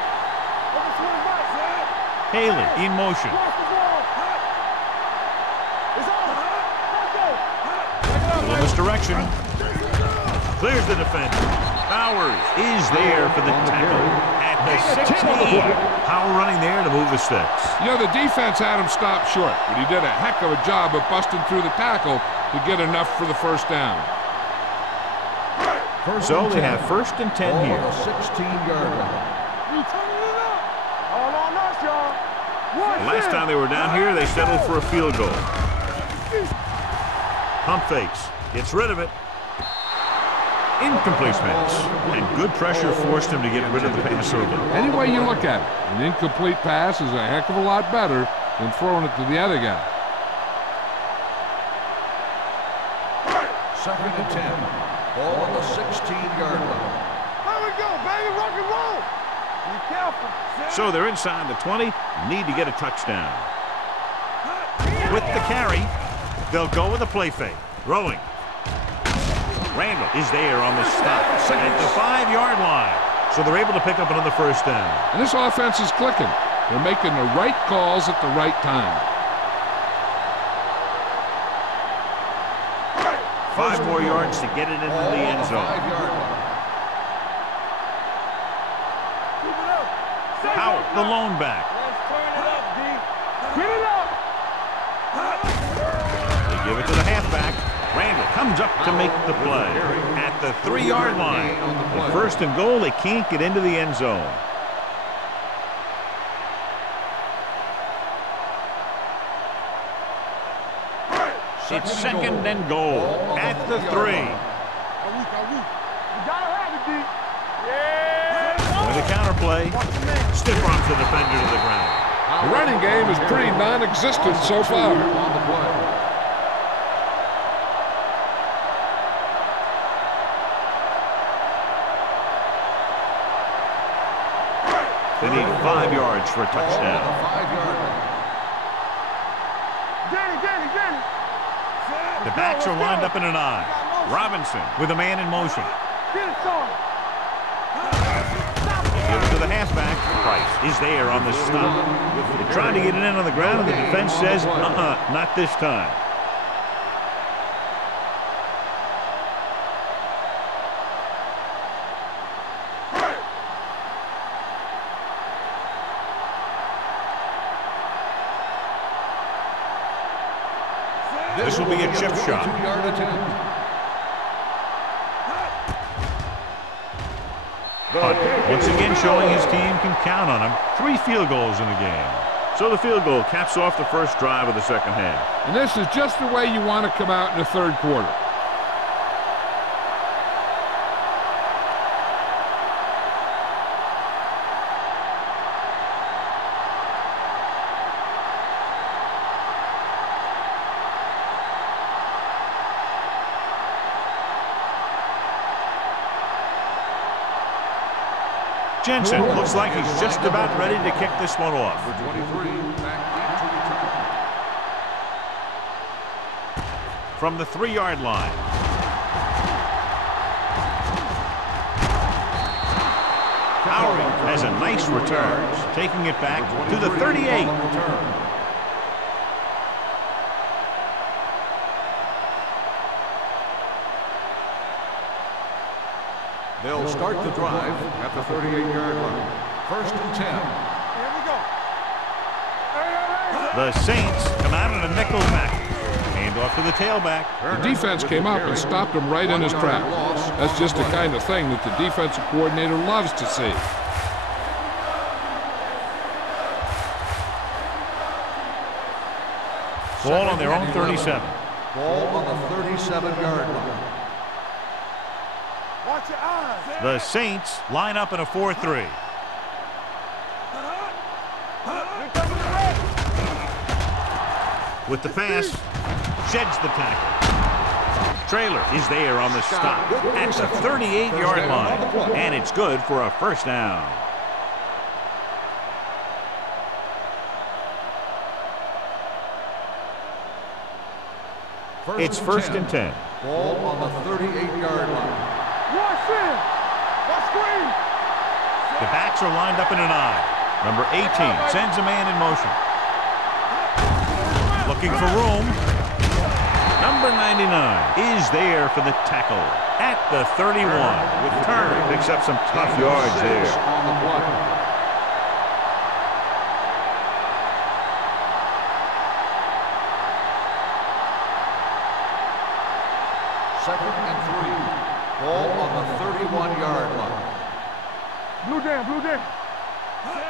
Over to his right side. Haley in motion. Watch the ball. It's on. Let's go. Little misdirection. Clears the defender. Bowers is there for the tackle at the 16. Powell running there to move the sticks. You know, the defense had him stopped short, but he did a heck of a job of busting through the tackle to get enough for the first down. So they have 1st and 10 here. 16-yard line. All on us, y'all. Last time they were down here, they settled for a field goal. Pump fakes. Gets rid of it. Incomplete pass. And good pressure forced him to get rid of the pass early. Any way you look at it, an incomplete pass is a heck of a lot better than throwing it to the other guy. 2nd and 10. Ball on the 16-yard line. There we go, baby. Rock and roll. Be careful. So they're inside the 20. Need to get a touchdown. With the carry, they'll go with a play fake. Rolling. Randall is there on the stop at the 5-yard line. So they're able to pick up another first down. And this offense is clicking. They're making the right calls at the right time. 5 more yards to get it into the end zone. 5-yard line. Powell, the lone back. Let's turn it up, D. Get it up. They give it to the halfback. Randall comes up to make the play at the 3-yard line. With 1st and goal, they can't get into the end zone. It's 2nd and goal at the 3. You gotta have it, D. Yeah. With a counter play, stiff arms the defender to the ground. The running game is pretty non-existent so far. On the play. They need 5 yards for a touchdown. 5-yard line. Get it. The backs are lined up in an I. Robinson with a man in motion. Get it, son. Give it to the halfback. Price is there on the stop. They're trying to get it in on the ground, and the defense says, not this time. This will be a chip shot. 2-yard attempt. Hunt, once again showing his team can count on him. 3 field goals in the game. So the field goal caps off the first drive of the second half. And this is just the way you want to come out in the 3rd quarter. Jensen looks like he's just about ready to kick this one off. Number 23, back into return. From the 3-yard line. Howard has a nice return, taking it back to the 38. They'll start the drive at the 38-yard line. 1st and 10. Here we go. The Saints come out in a nickel back. Hand off to the tailback. The defense came up and stopped him right in his tracks. That's just the kind of thing that the defensive coordinator loves to see. Ball on their own 37. Ball on the 37-yard line. Watch your eyes. The Saints line up in a 4-3. Here comes the red. With the pass, sheds the tackle. Trailer is there on the stop at the 38-yard line. And it's good for a first down. It's 1st and 10. Ball on the 38-yard line. Watch in. Watch screen. The backs are lined up in an I. Number 18 sends a man in motion. Looking for room. Number 99 is there for the tackle at the 31. With Turner picks up some tough yards there. On the play. Second and 3. Ball on the 31-yard line. Blue jam, blue jam.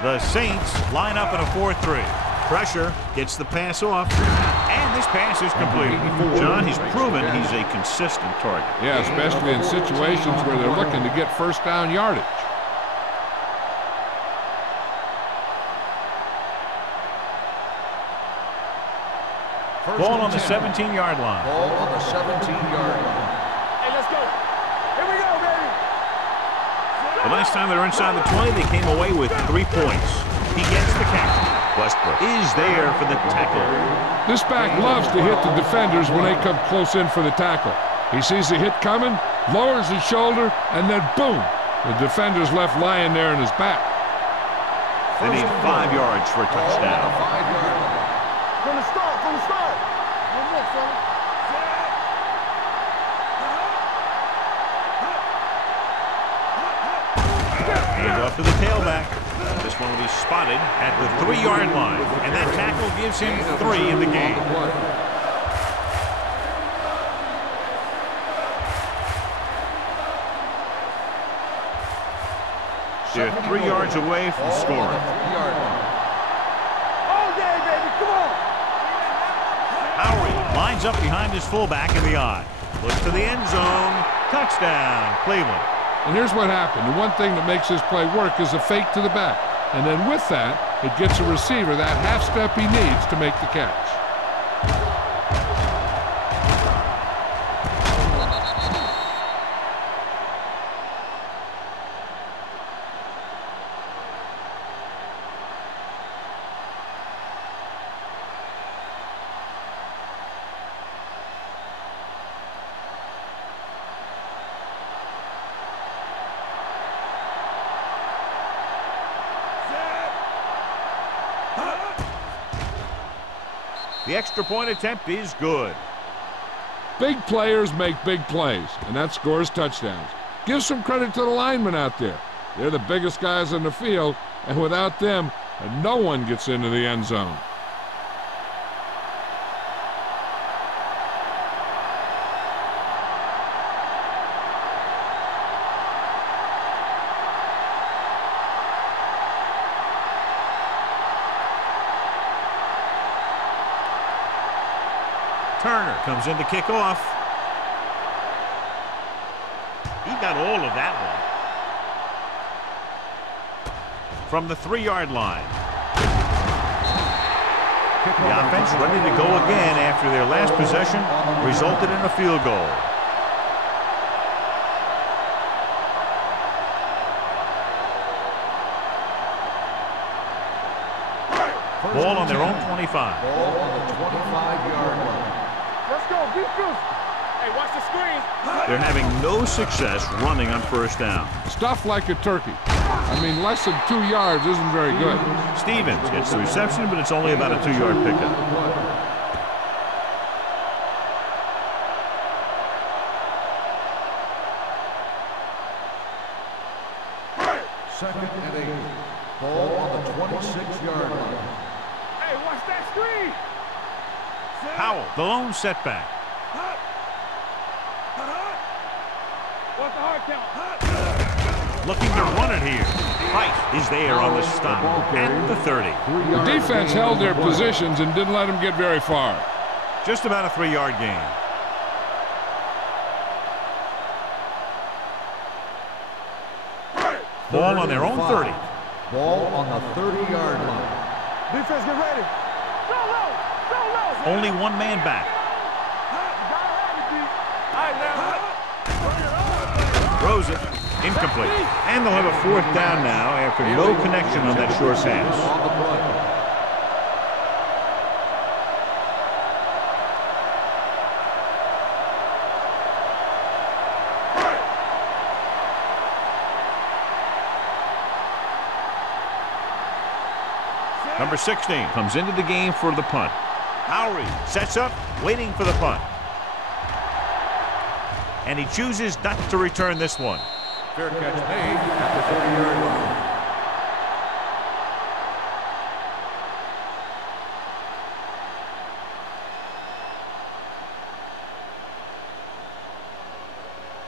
The Saints line up in a 4-3. Pressure gets the pass off, and this pass is completed. John, he's proven he's a consistent target. Yeah, especially in situations where they're looking to get first down yardage. Ball on the 17-yard line. Ball on the 17-yard line. Hey, let's go. Here we go, baby. The last time they were inside the 20, they came away with 3 points. He gets the catch. Westbrook is there for the tackle. This back loves to hit the defenders when they come close in for the tackle. He sees the hit coming, lowers his shoulder, and then boom, the defender's left lying there in his back. They need 5 yards for a touchdown. 5-yard line. From the start, from the start. One more, fella. Hand off to the tailback. This one will be spotted at the 3-yard line, and that tackle gives him 3 in the game. They're 3 yards away from scoring. All day, baby, come on. Howery lines up behind his fullback in the I. Looks to the end zone. Touchdown, Cleveland. And here's what happened. The one thing that makes this play work is a fake to the back. And then with that, it gets a receiver that half step he needs to make the catch. The extra point attempt is good. Big players make big plays, and that scores touchdowns. Give some credit to the linemen out there. They're the biggest guys on the field, and without them, no one gets into the end zone. Turner comes in to kick off. He got all of that one. From the 3-yard line. The offense ready to go again after their last possession resulted in a field goal. Ball on their own 25. Ball on the 25-yard line. Let's go, defense. Hey, watch the screen. They're having no success running on first down. Stuff like a turkey. I mean, less than 2 yards isn't very good. Stevens gets the reception, but it's only about a 2-yard pickup. Second and 8. Ball on the 26-yard line. Hey, watch that screen. Howell, the lone setback. What's the hard count? Looking to run it here. Price is there on the stop at the 30. The defense held their positions and didn't let them get very far. Just about a 3-yard gain. Ball on their own 30. Ball on the 30-yard line. Defense, get ready. So low, so low. Only one man back. Throws it. Incomplete. And they'll have a 4th down now after no connection on that short pass. On the play. Number 16 comes into the game for the punt. Howery sets up, waiting for the punt. And he chooses not to return this one. Fair catch made at the 30-yard line.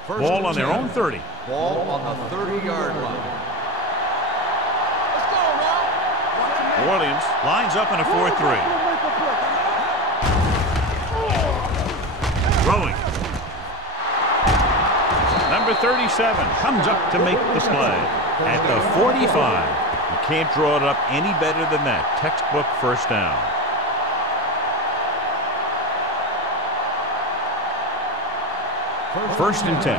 Ball on their own 30. Ball on the 30-yard line. Let's go, Rob. New Orleans lines up in a 4-3. Throwing. Number 37 comes up to make the play. At the 45. You can't draw it up any better than that. Textbook first down. First and 10.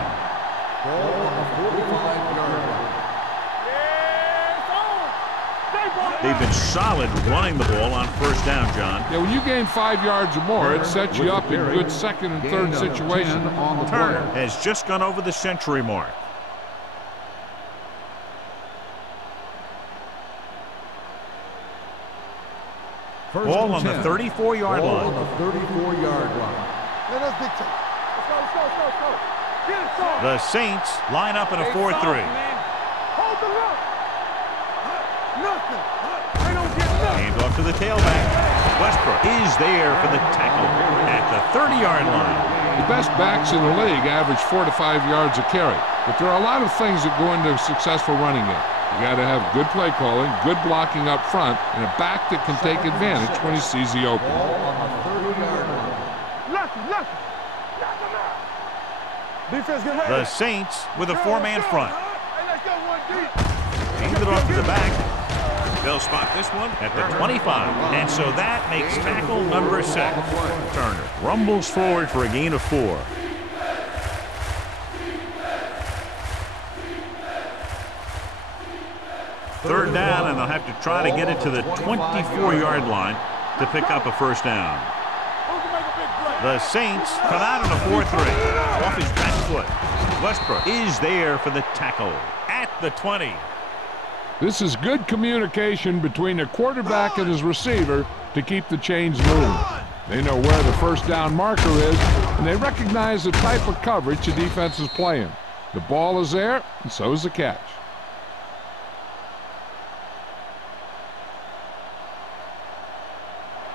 Ball on the 45-yard line. They've been solid running the ball on first down, John. Yeah, when you gain 5 yards or more, it sets you up in good second and third situations. Turner has just gone over the century mark. Ball on the 34-yard line. Ball on the 34-yard line. Let us dictate. Let's go. Get it, son. The Saints line up in a 4-3. Hold the look. Nothing. They don't get nothing. Hand off to the tailback. Westbrook is there for the tackle at the 30-yard line. The best backs in the league average 4 to 5 yards a carry. But there are a lot of things that go into a successful running game. You got to have good play calling, good blocking up front, and a back that can take advantage when he sees the opening. Ball on the 30-yard line. Nothing. Knock him out. Defense get ready. The Saints with a four-man front. Hey, let's go one deep. Hand it off to the back. They'll spot this one at the 25. And so that makes tackle number 6. Turner rumbles forward for a gain of 4. Third down, and they'll have to try to get it to the 24-yard line to pick up a first down. The Saints come out on a 4-3 off his back foot. Westbrook is there for the tackle at the 20. This is good communication between the quarterback and his receiver to keep the chains moving. They know where the first down marker is, and they recognize the type of coverage the defense is playing. The ball is there, and so is the catch.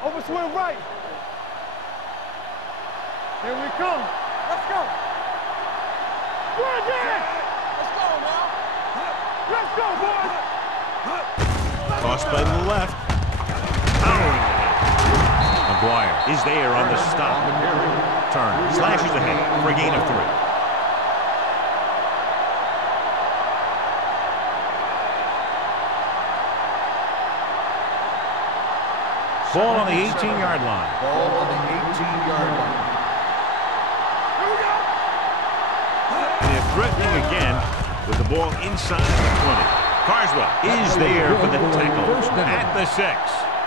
Overswing right. Here we come. Let's go. Good again. Let's go, now. Let's go, boys. Toss play to the left. Powering ahead. McGuire is there on the stop. Turner slashes ahead for a gain of 3. Ball on the 18-yard line. Ball on the 18-yard line. And they're threatening again with the ball inside the 20. Carswell is there for the tackle at the 6.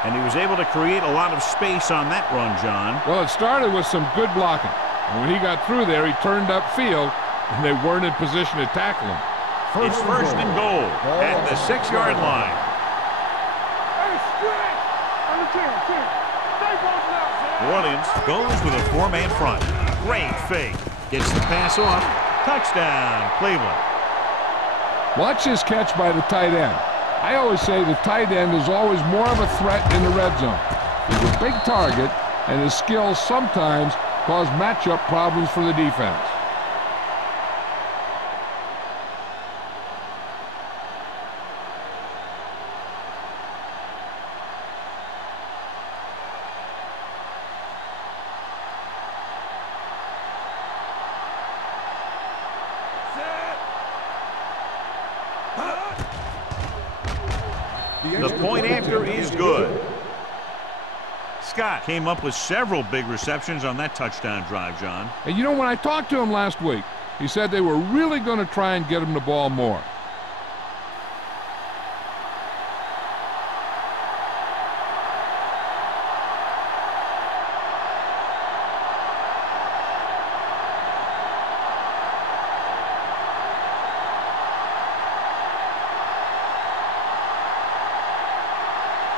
And he was able to create a lot of space on that run, John. Well, it started with some good blocking. And when he got through there, he turned upfield, and they weren't in position to tackle him. It's first and goal at the 6-yard line. Hey, stretch. On the 10. Stay both now. New Orleans goes with a four-man front. Great fake. Gets the pass off. Touchdown, Cleveland. Watch this catch by the tight end. I always say the tight end is always more of a threat in the red zone. He's a big target, and his skills sometimes cause matchup problems for the defense. The point after is good. Scott came up with several big receptions on that touchdown drive, John. And you know, when I talked to him last week, he said they were really going to try and get him the ball more.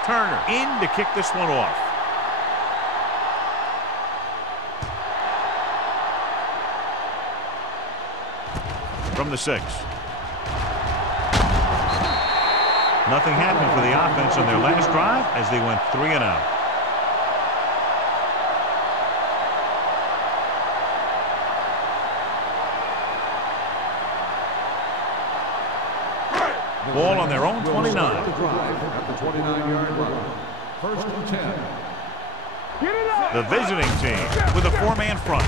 Turner in to kick this one off. from the 6. Nothing happened for the offense on their last drive as they went 3 and out. Ball on their own 29. At the 29-yard line. First and 10. The visiting team with a 4-man front.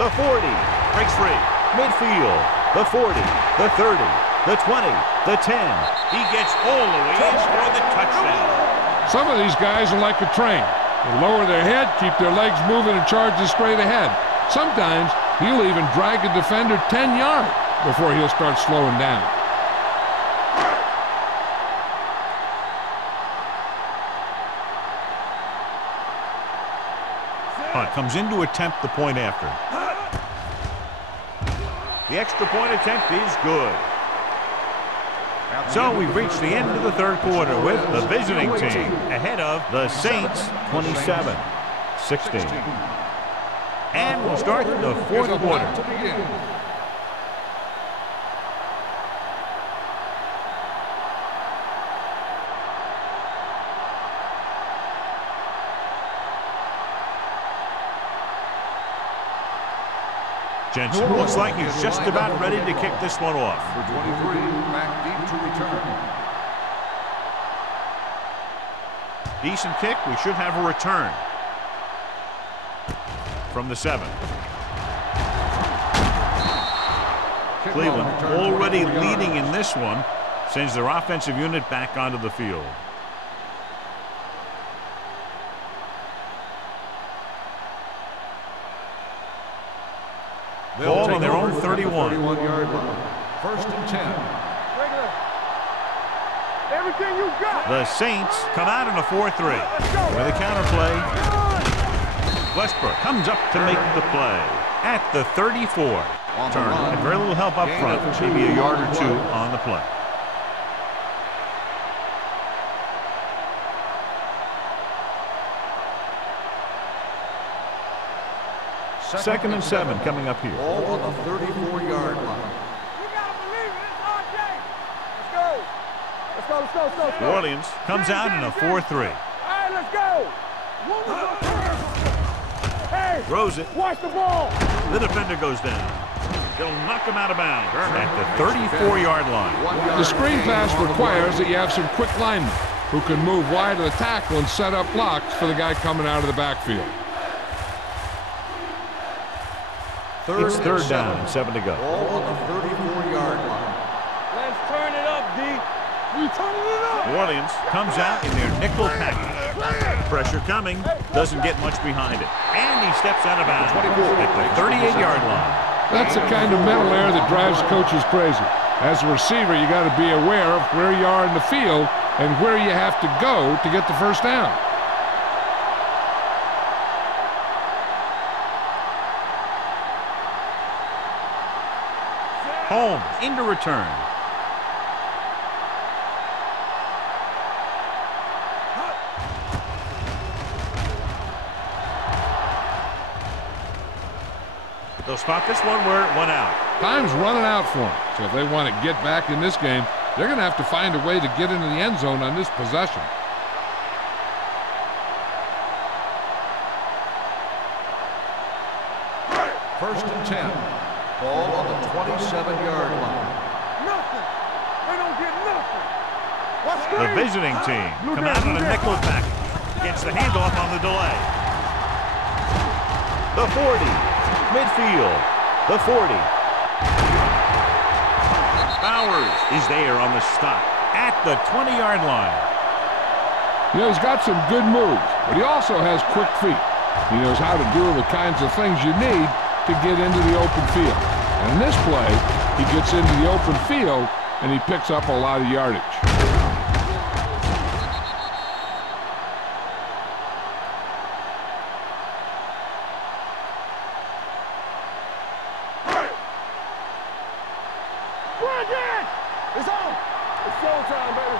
The 40 breaks free. Midfield. The 40. The 30. The 20. The 10. He gets all the way in for the touchdown. Some of these guys are like a train. They lower their head, keep their legs moving, and charge straight ahead. Sometimes he'll even drag a defender 10 yards before he'll start slowing down. Hunt comes in to attempt the point after. The extra point attempt is good. So we've reached the end of the third quarter with the visiting team ahead of the Saints 27-16. And we'll start the fourth quarter. Jensen looks like he's just about ready to kick this one off. For 23, back deep to return. Decent kick. We should have a return from the 7. Cleveland already leading in this one, sends their offensive unit back onto the field. Ball on their own 31. 31-yard line. First and 10. Everything you got. The Saints come out in a 4-3 with a counterplay. Westbrook comes up to make the play at the 34. Turn and very little help up front, maybe a yard or 2 on the play. Second and 7 coming up here. Ball on the 34-yard line. You gotta believe it. It's our day. Let's go. New Orleans comes out in a 4-3. All right, let's go. Hey, Throws it. watch the ball. The defender goes down. They'll knock him out of bounds at the 34-yard line. The screen pass requires that you have some quick linemen who can move wide of the tackle and set up blocks for the guy coming out of the backfield. It's third down and 7 to go. Ball on the 34-yard line. Let's turn it up, D. We turning it up. New Orleans comes out in their nickel package. Pressure coming. Doesn't get much behind it. And he steps out of bounds at the 38-yard line. That's the kind of mental error that drives coaches crazy. As a receiver, you got to be aware of where you are in the field and where you have to go to get the first down. Home into return. They'll spot this one where it went out. Time's running out for them. So if they want to get back in this game, they're going to have to find a way to get into the end zone on this possession. First and 10. Ball on the 27-yard line. Nothing. They don't get nothing. The visiting team come out in a nickel package. Gets the handoff on the delay. The 40. Midfield. The 40. Bowers is there on the stop at the 20-yard line. You know, he's got some good moves, but he also has quick feet. He knows how to do the kinds of things you need to get into the open field. And in this play, he gets into the open field and he picks up a lot of yardage. It's on. It's showtime, baby.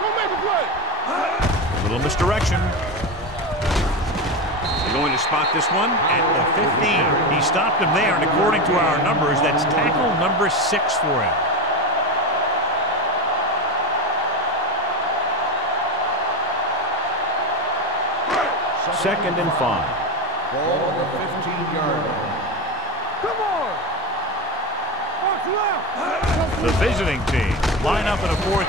Go make a play. A little misdirection. Going to spot this one at the 15. He stopped him there, and according to our numbers, that's tackle number 6 for him. Second and 5. Ball on the 15-yard line. Come on! Watch left! The visiting team line up in a 4-3.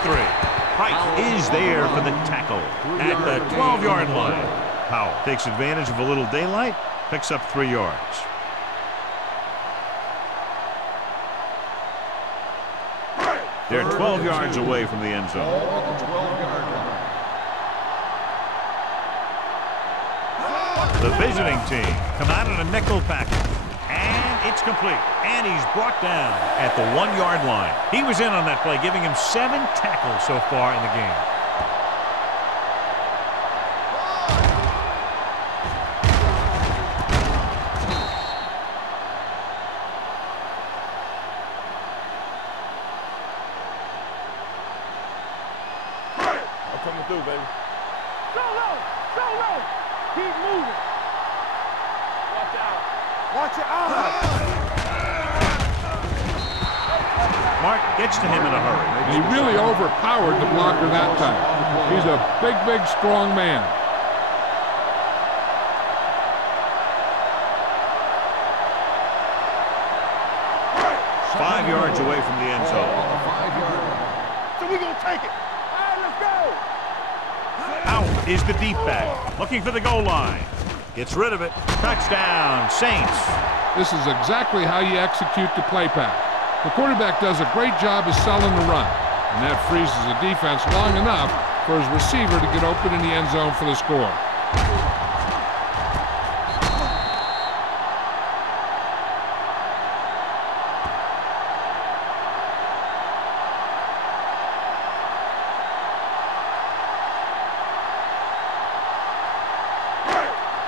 Height is there for the tackle at the 12-yard line. Powell takes advantage of a little daylight, picks up 3 yards. They're 12 yards away from the end zone. Ball on the 12-yard line. The visiting team come out in a nickel package. And it's complete. And he's brought down at the 1-yard line. He was in on that play, giving him 7 tackles so far in the game. I'm coming through, baby. Go low! Go low! Keep moving. Watch out. Watch your eyes. Mark gets to him in a hurry. He really overpowered the blocker that time. He's a big, big, strong man. Five yards away from the end zone. On the 5-yard line. So we gonna take it. All right, let's go. Out is the deep back, looking for the goal line. Gets rid of it. Touchdown, Saints. This is exactly how you execute the play pass. The quarterback does a great job of selling the run, and that freezes the defense long enough for his receiver to get open in the end zone for the score.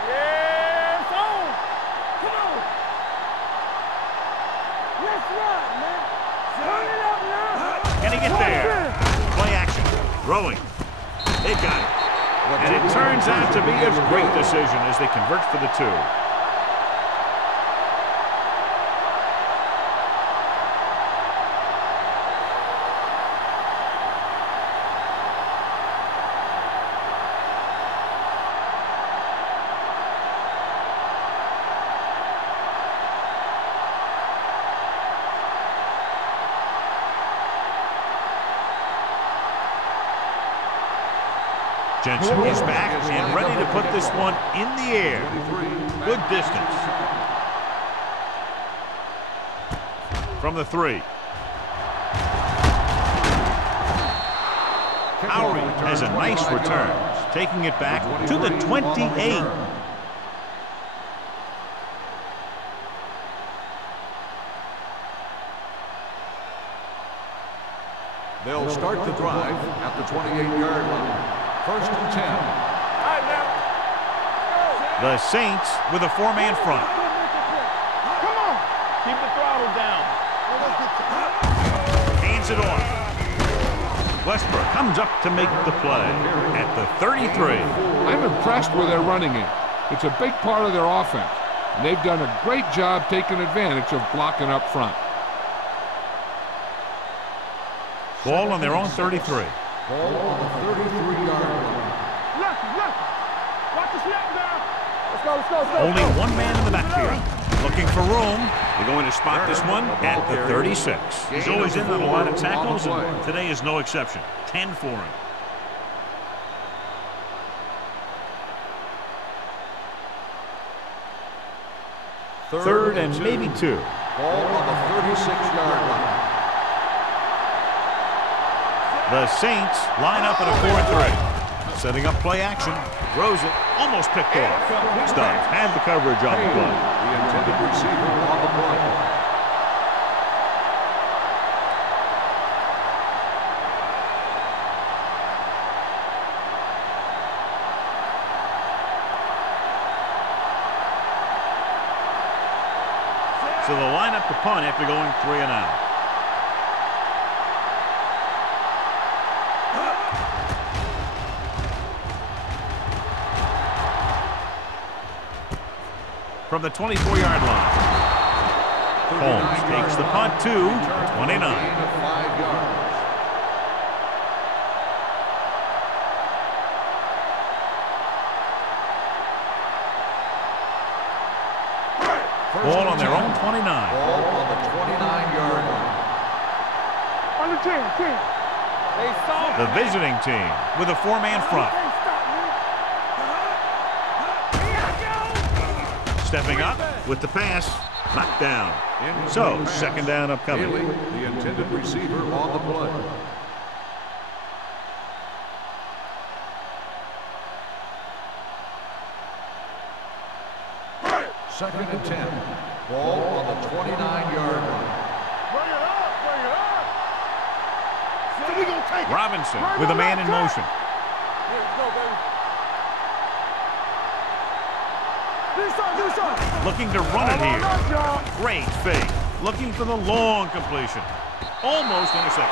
Yeah, it's on. Come on. Let's run, man. Turn it up now. Can he get there? Play action. Throwing. They got it. And it turns out to be a great decision as they convert for the 2. Jensen is back and ready to put this one in the air. Good distance. From the 3. Howry has a nice return, taking it back to the 28. They'll start the drive at the 28-yard line. First and 10. All right, now. The Saints with a 4-man front. Come on. Keep the throttle down. Hands it off. Westbrook comes up to make the play at the 33. I'm impressed with their running game. It's a big part of their offense, and they've done a great job taking advantage of blocking up front. Ball on their own 33. Ball on the 33-yard line. Left. Watch the snap now. Let's go, let's go, let's go. Only one man in the backfield. Looking for room. They're going to spot this one at the 36. He's always in on a lot of tackles, and today is no exception. 10 for him. Third and maybe 2. Ball on the 36-yard line. The Saints line up in a 4-3. Setting up play action. Throws it. Almost picked off. Stubbs had the coverage on the play. The intended receiver on the play. So they'll line up the punt after going 3 and out. from the 24-yard line. Holmes takes the punt to 29. 5 yards. Ball on their own 29. Ball on the 29-yard line. On the 10. The visiting team with a 4-man front. Stepping up with the pass, knocked down. So, second down upcoming. Haley, the intended receiver on the play. Second and 10. Ball on the 29-yard line. Bring it up. So we gonna take it. Robinson with a man in motion. Here we go, baby. Do something. Looking to run it here. Great fake. Looking for the long completion. Almost intercepted.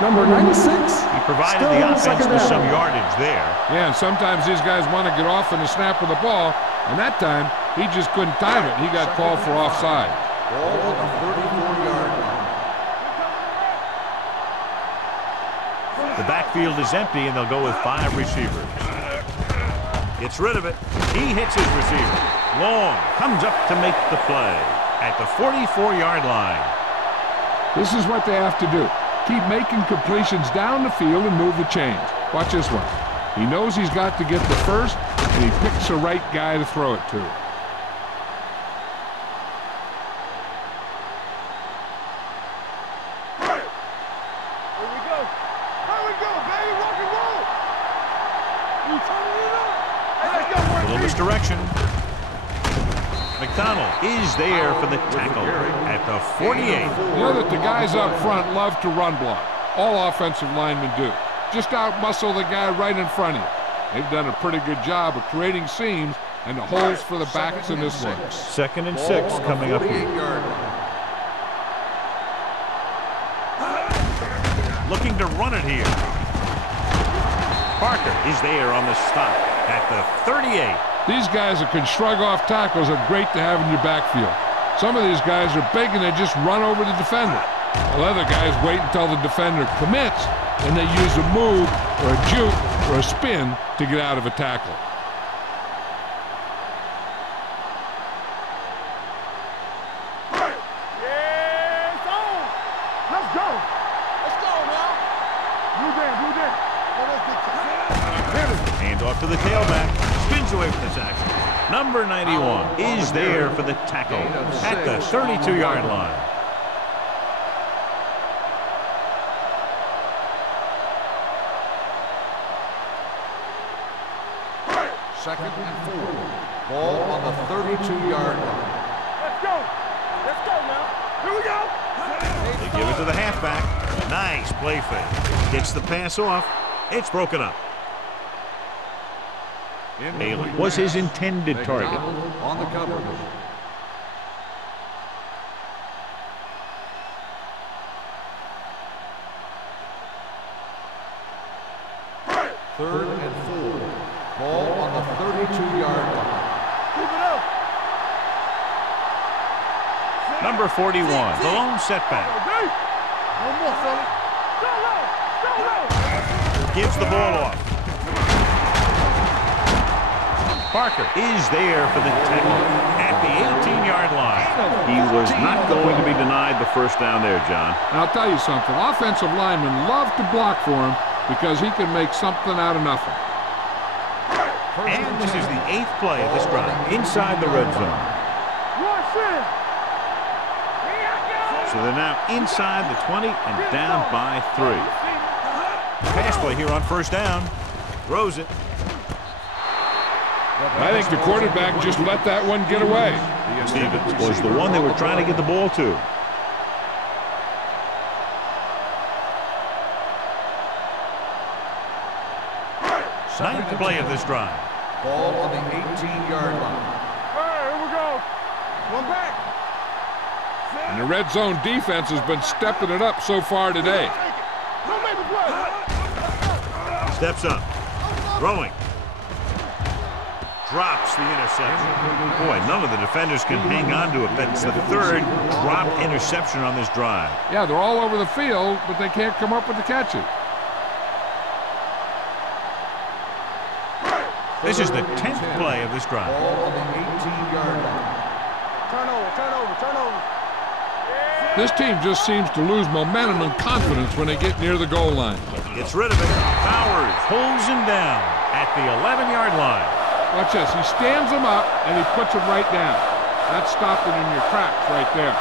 Number 96. He provided Still the on offense second with down. some yardage there. Yeah, and sometimes these guys want to get off in the snap of the ball, and that time he just couldn't time it. He got called for offside. Ball on the 34-yard line. The backfield is empty, and they'll go with 5 receivers. Gets rid of it. He hits his receiver. Long comes up to make the play at the 44-yard line. This is what they have to do. Keep making completions down the field and move the chains. Watch this one. He knows he's got to get the first, and he picks the right guy to throw it to. A little misdirection. McDonald is there for the tackle at the 48. You know that the guys up front love to run block. All offensive linemen do. Just out-muscle the guy right in front of you. They've done a pretty good job of creating seams and the holes for the backs in this one. Second and 6 coming up here. Looking to run it here. Parker is there on the stop at the 38. These guys that can shrug off tackles are great to have in your backfield. Some of these guys are big and they just run over the defender. While other guys wait until the defender commits and they use a move or a juke or a spin to get out of a tackle. Yeah, it's on. Let's go. Let's go, man. Blue down. Hand off to the tailback. Spins away from the tackle. Number 91 is there for the tackle at the 32-yard line. Second and 4. Ball on the 32-yard line. Let's go now. Here we go. They give it to the halfback. Nice play fake. Gets the pass off. It's broken up. Haley was his intended target. On the cover. Third and 4. Ball on the 32-yard line. Keep it up. Number 41, the lone setback. No more, fella. Go low. Gives the ball off. Parker is there for the tackle at the 18-yard line. He was not going to be denied the first down there, John. And I'll tell you something. Offensive linemen love to block for him because he can make something out of nothing. And this is the 8th play of this drive inside the red zone. So they're now inside the 20 and down by 3. Pass play here on first down. Throws it. I think the quarterback just let that one get away. Stevens was the one they were trying to get the ball to. Ninth play of this drive. Ball on the 18-yard line. All right, here we go. One back. And the red zone defense has been stepping it up so far today. Don't make the play. Steps up. Throwing. Drops the interception. Boy, none of the defenders can hang on to it. That's the third dropped interception on this drive. Yeah, they're all over the field, but they can't come up with the catches. This is the 10th play of this drive. Ball on the 18-yard line. Turnover. This team just seems to lose momentum and confidence when they get near the goal line. Gets rid of it. Powers pulls him down at the 11-yard line. Watch this. He stands him up, and he puts him right down. That's stopping in your tracks right there.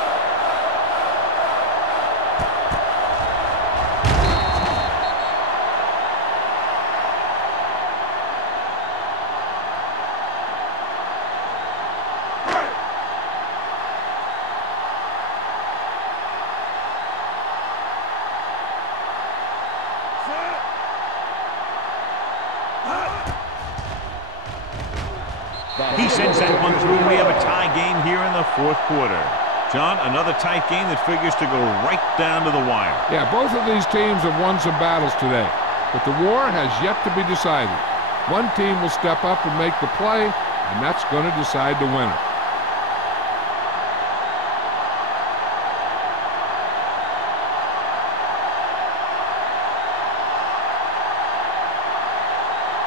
He sends that one through. We have a tie game here in the fourth quarter. John, another tight game that figures to go right down to the wire. Yeah, both of these teams have won some battles today, but the war has yet to be decided. One team will step up and make the play, and that's going to decide the winner.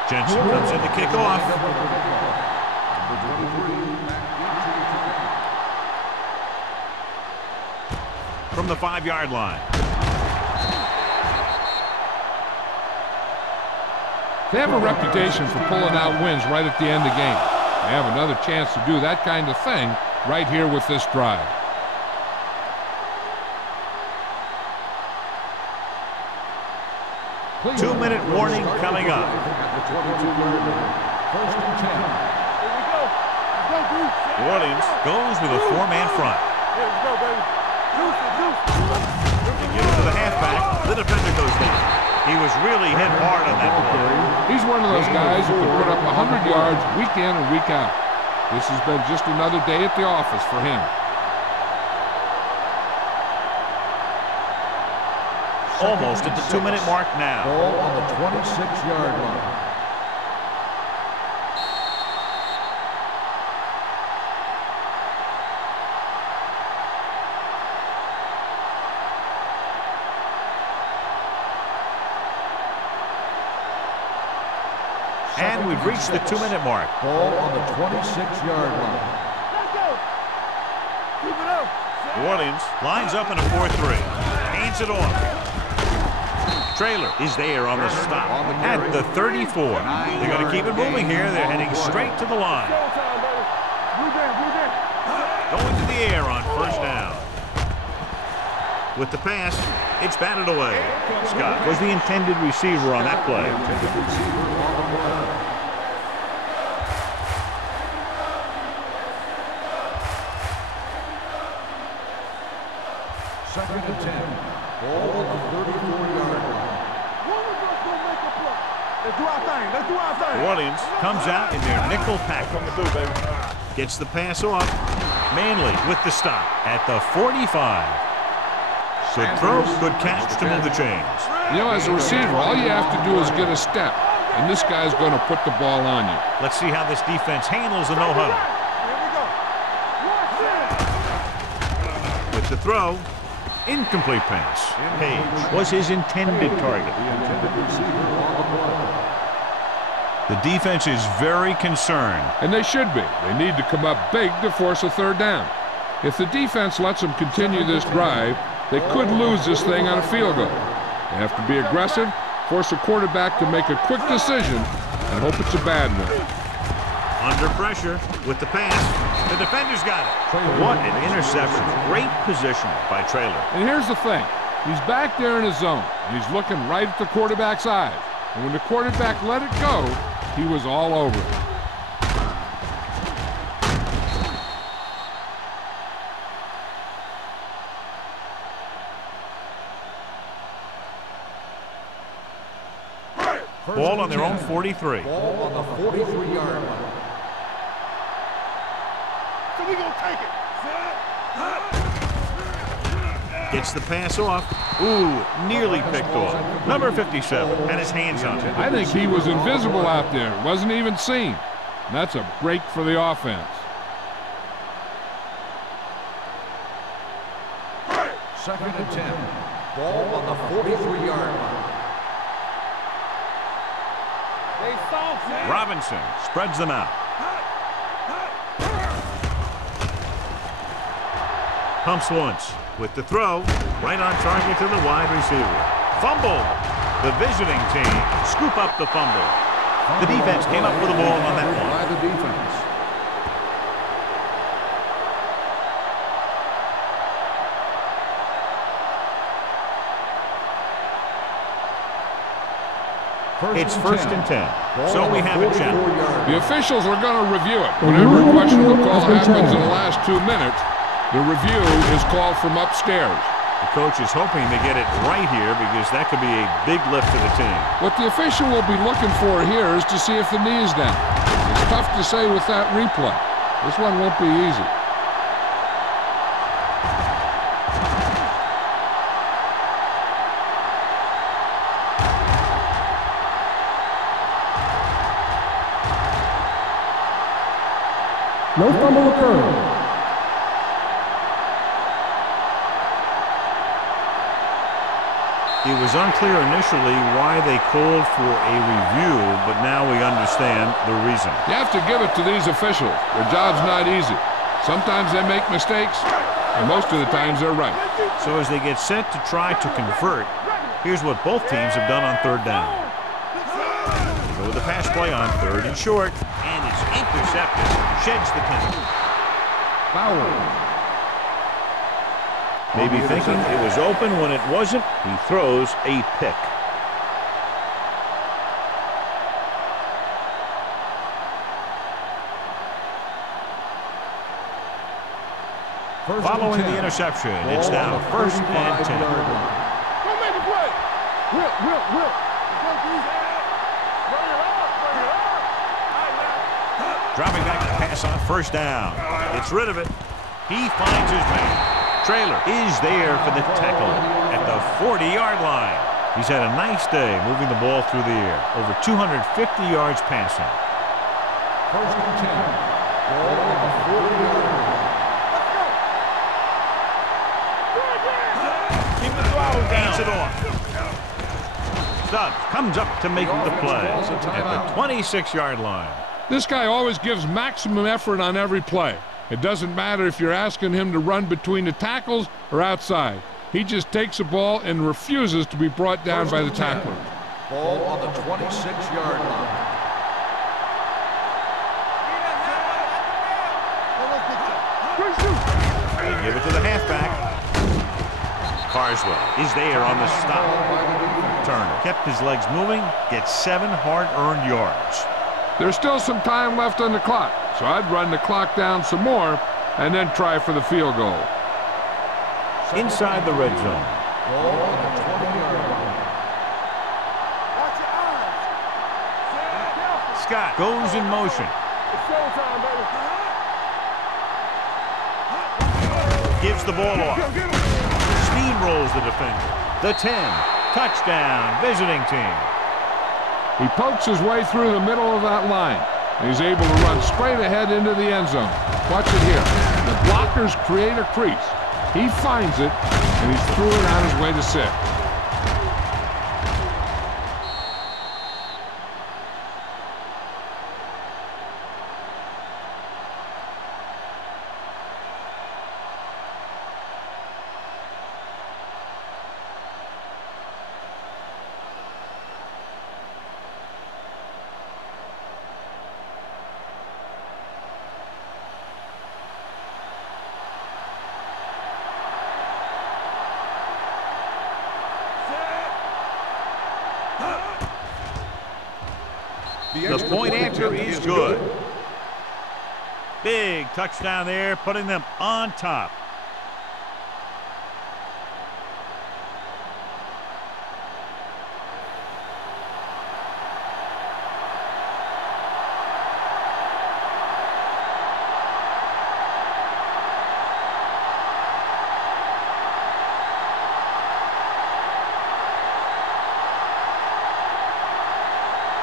Jensen comes in to kick off. From the 5-yard line. They have a reputation for pulling out wins right at the end of the game. They have another chance to do that kind of thing right here with this drive. Two-minute warning coming up. First and 10. New Orleans goes with a 4-man front. They give it to the halfback. The defender goes down. He was really hit hard on that play. He's one of those guys who can put up 100 yards week in and week out. This has been just another day at the office for him. Almost at the 2-minute mark now. Ball on the 26-yard line. And we've reached the 2-minute mark. Ball on the 26-yard line. New Orleans lines up in a 4-3. Hands it off. Trailer is there on the stop at the 34. They're going to keep it moving here. They're heading straight to the line. Going to the air on first down. With the pass, it's batted away. Scott was the intended receiver on that play. Second and 10. Ball on the 34-yard line. New Orleans comes out in their nickel package. Gets the pass off. Manley with the stop at the 45. Good throw, good catch to move the chains. You know, as a receiver, all you have to do is get a step, and this guy's going to put the ball on you. Let's see how this defense handles the no-huddle. With the throw, incomplete pass. Page was his intended target. The defense is very concerned. And they should be. They need to come up big to force a third down. If the defense lets them continue this drive, they could lose this thing on a field goal. They have to be aggressive, force a quarterback to make a quick decision, and hope it's a bad one. Under pressure with the pass. The defender's got it. What an interception. Great position by Traylor. And here's the thing. He's back there in his zone, and he's looking right at the quarterback's eyes. And when the quarterback let it go, he was all over it. Ball on their own 43. Ball on the 43-yard line. So we gonna take it. Gets the pass off. Ooh, nearly picked off. Number 57 had his hands on it. I think he was invisible out there. Wasn't even seen. And that's a break for the offense. Second and 10. Ball on the 43-yard line. Robinson spreads them out. Pumps once with the throw. Right on target to the wide receiver. Fumble. The visiting team scoop up the fumble. The defense came up with the ball on that one. By the defense. It's first and 10. So we have a challenge. The officials are going to review it. Whenever a questionable call happens in the last 2 minutes, the review is called from upstairs. The coach is hoping to get it right here because that could be a big lift to the team. What the official will be looking for here is to see if the knee is down. It's tough to say with that replay. This one won't be easy. No fumble occurred. It was unclear initially why they called for a review, but now we understand the reason. You have to give it to these officials. Their job's not easy. Sometimes they make mistakes, and most of the times they're right. So as they get set to try to convert, here's what both teams have done on third down. They go with the pass play on third and short, and it's intercepted. Sheds the penalty. Foul. Maybe thinking it was open when it wasn't, he throws a pick. Following the interception, it's now first and 10. Go make a play. Will. Dropping back to pass on first down. Gets rid of it. He finds his man. Trailer is there for the tackle at the 40-yard line. He's had a nice day moving the ball through the air. Over 250 yards passing. First and 10. Ball on the 40-yard line. Keep the throttle down. Hands it off. Stubbs comes up to make the play at the 26-yard line. This guy always gives maximum effort on every play. It doesn't matter if you're asking him to run between the tackles or outside. He just takes the ball and refuses to be brought down by the tackler. Ball on the 26-yard line. They give it to the halfback. Carswell is there on the stop. Turner kept his legs moving, gets 7 hard-earned yards. There's still some time left on the clock, so I'd run the clock down some more and then try for the field goal. Inside the red zone. Ball on the 20-yard line. Watch your eyes. Scott goes in motion. It's showtime, baby. Gives the ball off. Steamrolls the defender. The 10. Touchdown, visiting team. He pokes his way through the middle of that line. And he's able to run straight ahead into the end zone. Watch it here. The blockers create a crease. He finds it, and he's through it on his way to 6. The point answer is good. Big touchdown there, putting them on top.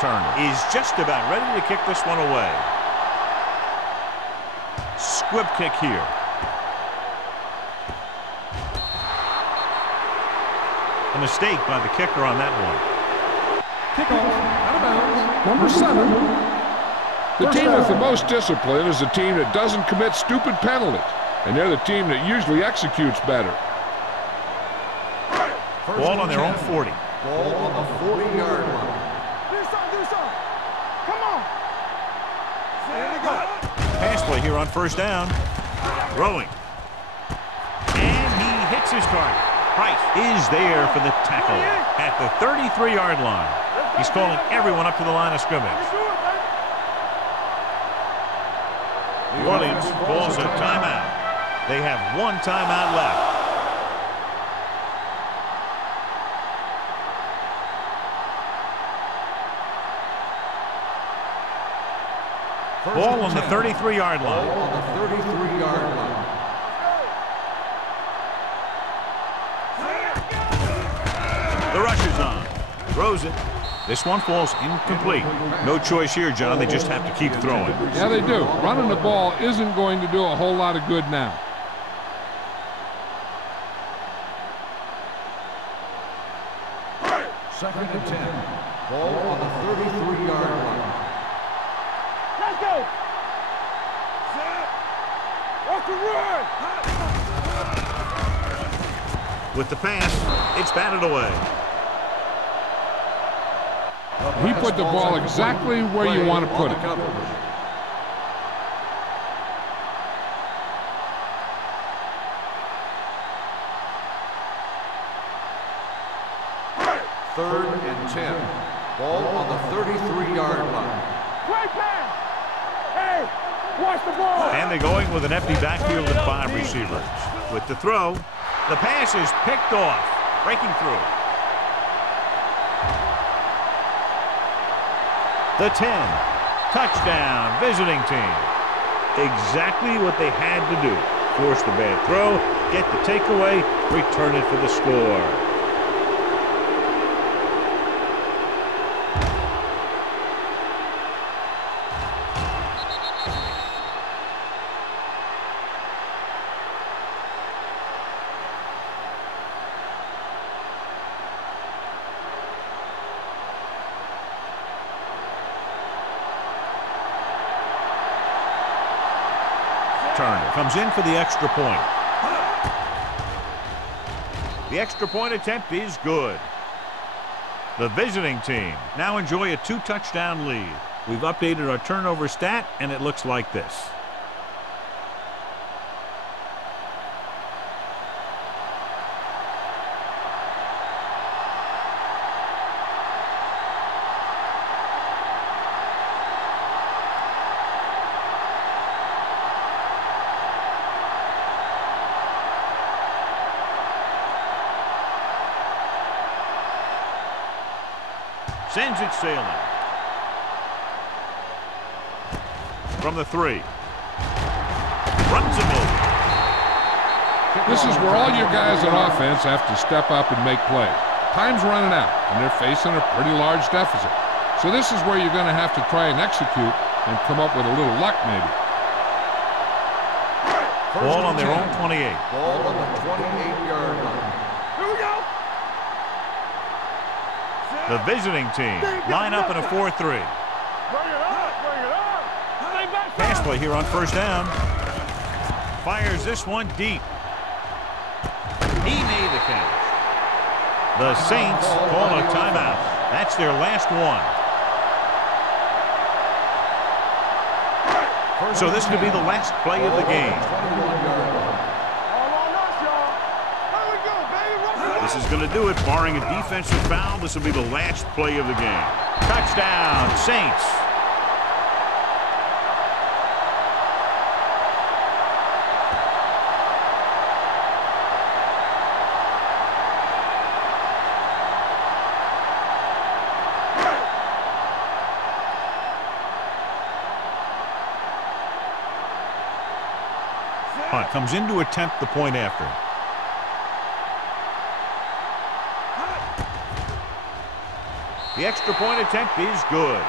Turner is just about ready to kick this one away. Squib kick here. A mistake by the kicker on that one. Kickoff, out of bounds, number 7. The team with the most discipline is the team that doesn't commit stupid penalties, and they're the team that usually executes better. Ball on their own 40. Ball on the 40-yard line. Do something. Come on. There we go. Pass play here on first down. Throwing. And he hits his target. Price is there for the tackle at the 33-yard line. He's calling everyone up to the line of scrimmage. New Orleans calls a timeout. They have one timeout left. Ball on the 33-yard line. Ball on the 33-yard line. The rush is on. Throws it. This one falls incomplete. No choice here, John. They just have to keep throwing. Yeah, they do. Running the ball isn't going to do a whole lot of good now. Second and 10. Ball on the 33-yard line. Let's go. What's the run? With the pass, it's batted away. He put the ball exactly where you want to put it. Third and 10. Ball on the 33-yard line. Great pass. Hey, watch the ball. And they're going with an empty backfield and 5 receivers. With the throw, the pass is picked off, breaking through. The 10. Touchdown, visiting team. Exactly what they had to do. Force the bad throw, get the takeaway, return it for the score. Turner comes in for the extra point. The extra point attempt is good. The visiting team now enjoy a 2-touchdown lead. We've updated our turnover stat, and it looks like this. Sends it sailing. From the 3. Runs him over. This is where all your guys on offense have to step up and make plays. Time's running out, and they're facing a pretty large deficit. So this is where you're going to have to try and execute and come up with a little luck, maybe. Ball on their own 28. Ball on the 28-yard line. Here we go. The visiting team line up in a 4-3. Bring it up. Stay back. Pass play here on first down. Fires this one deep. He made the catch. The Saints call a timeout. That's their last one. So this could be the last play of the game. This is going to do it. Barring a defensive foul, this will be the last play of the game. Touchdown, Saints. Hunt comes in to attempt the point after. The extra point attempt is good.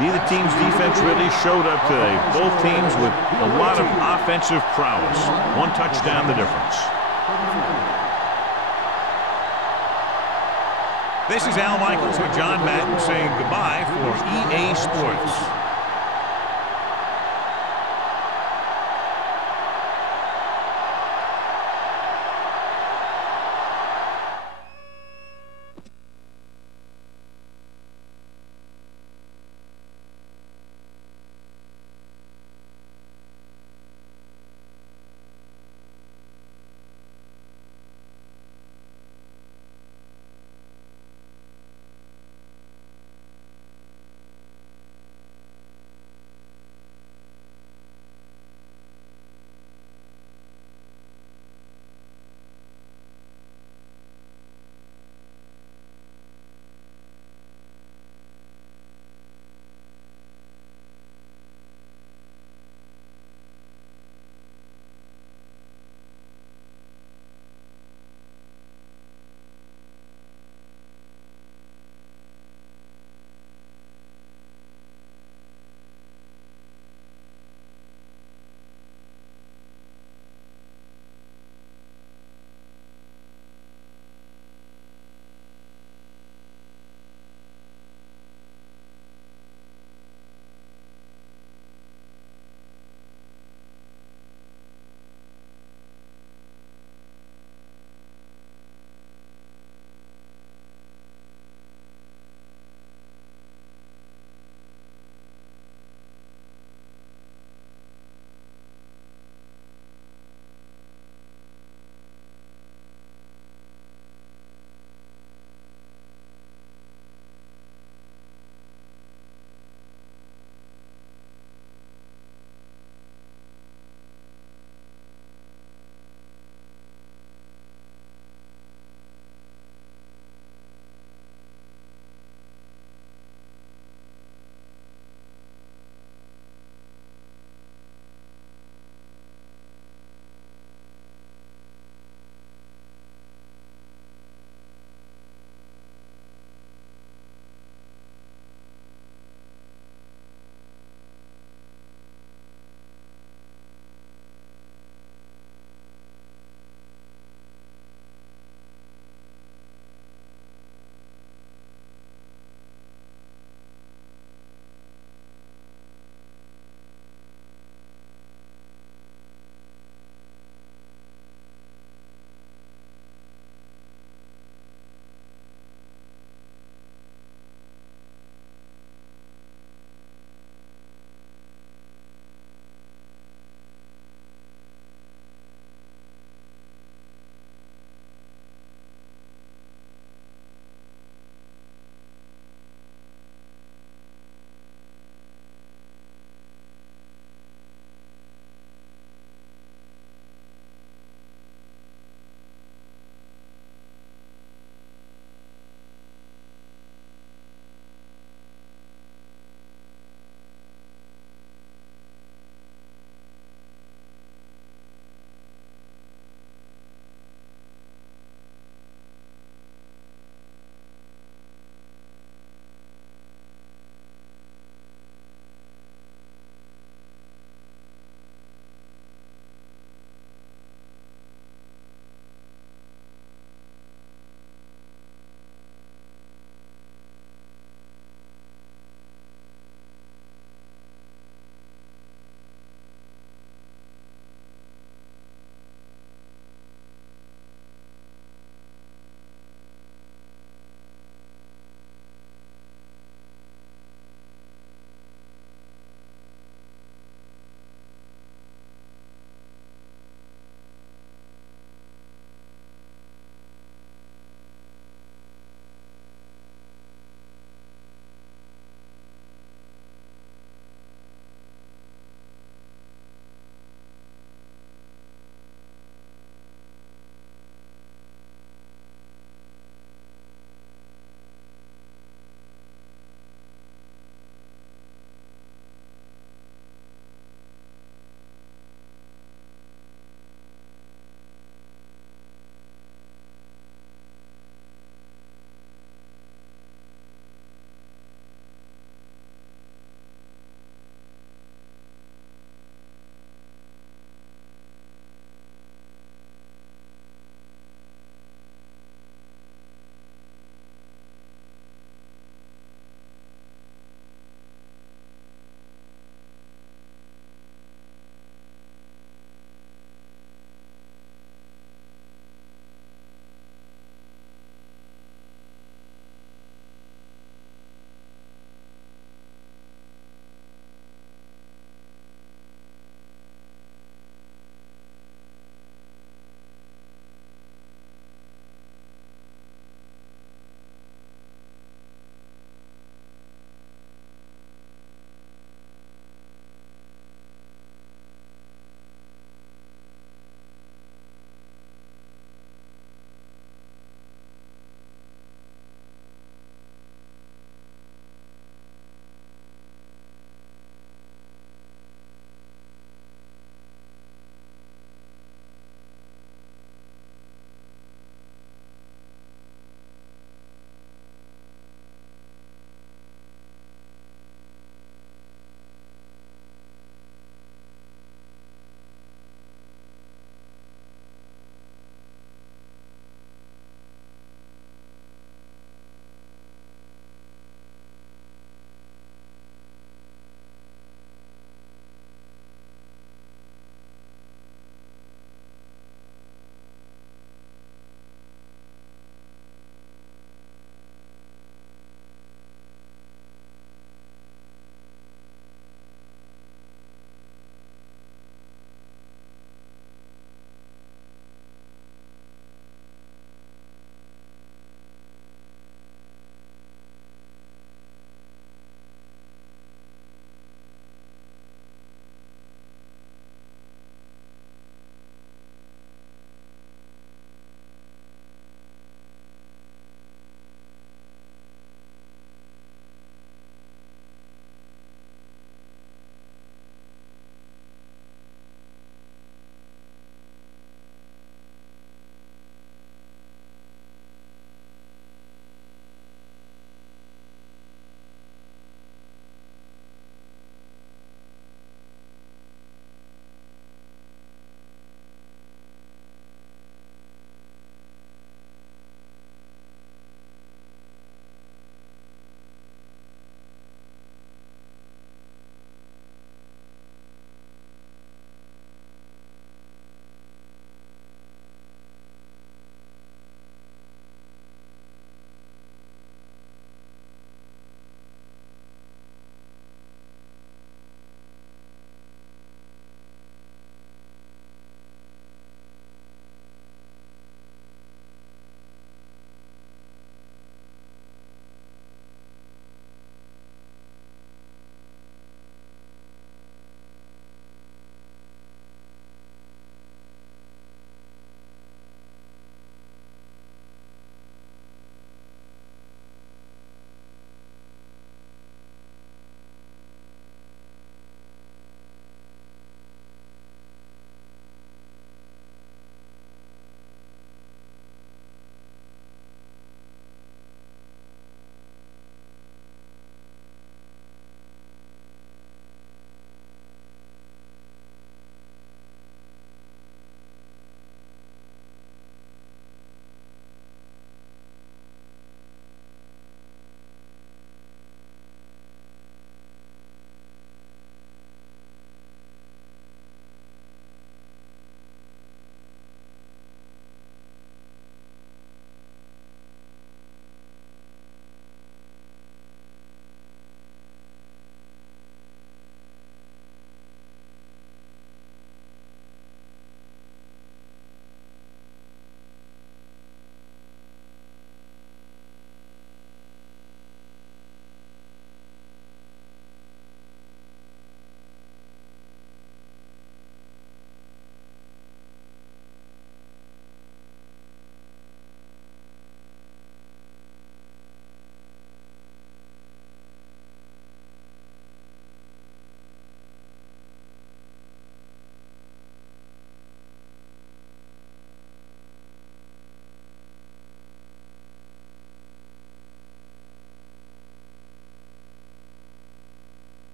Neither team's defense really showed up today. Both teams with a lot of offensive prowess. One touchdown the difference. This is Al Michaels with John Madden saying goodbye for EA Sports.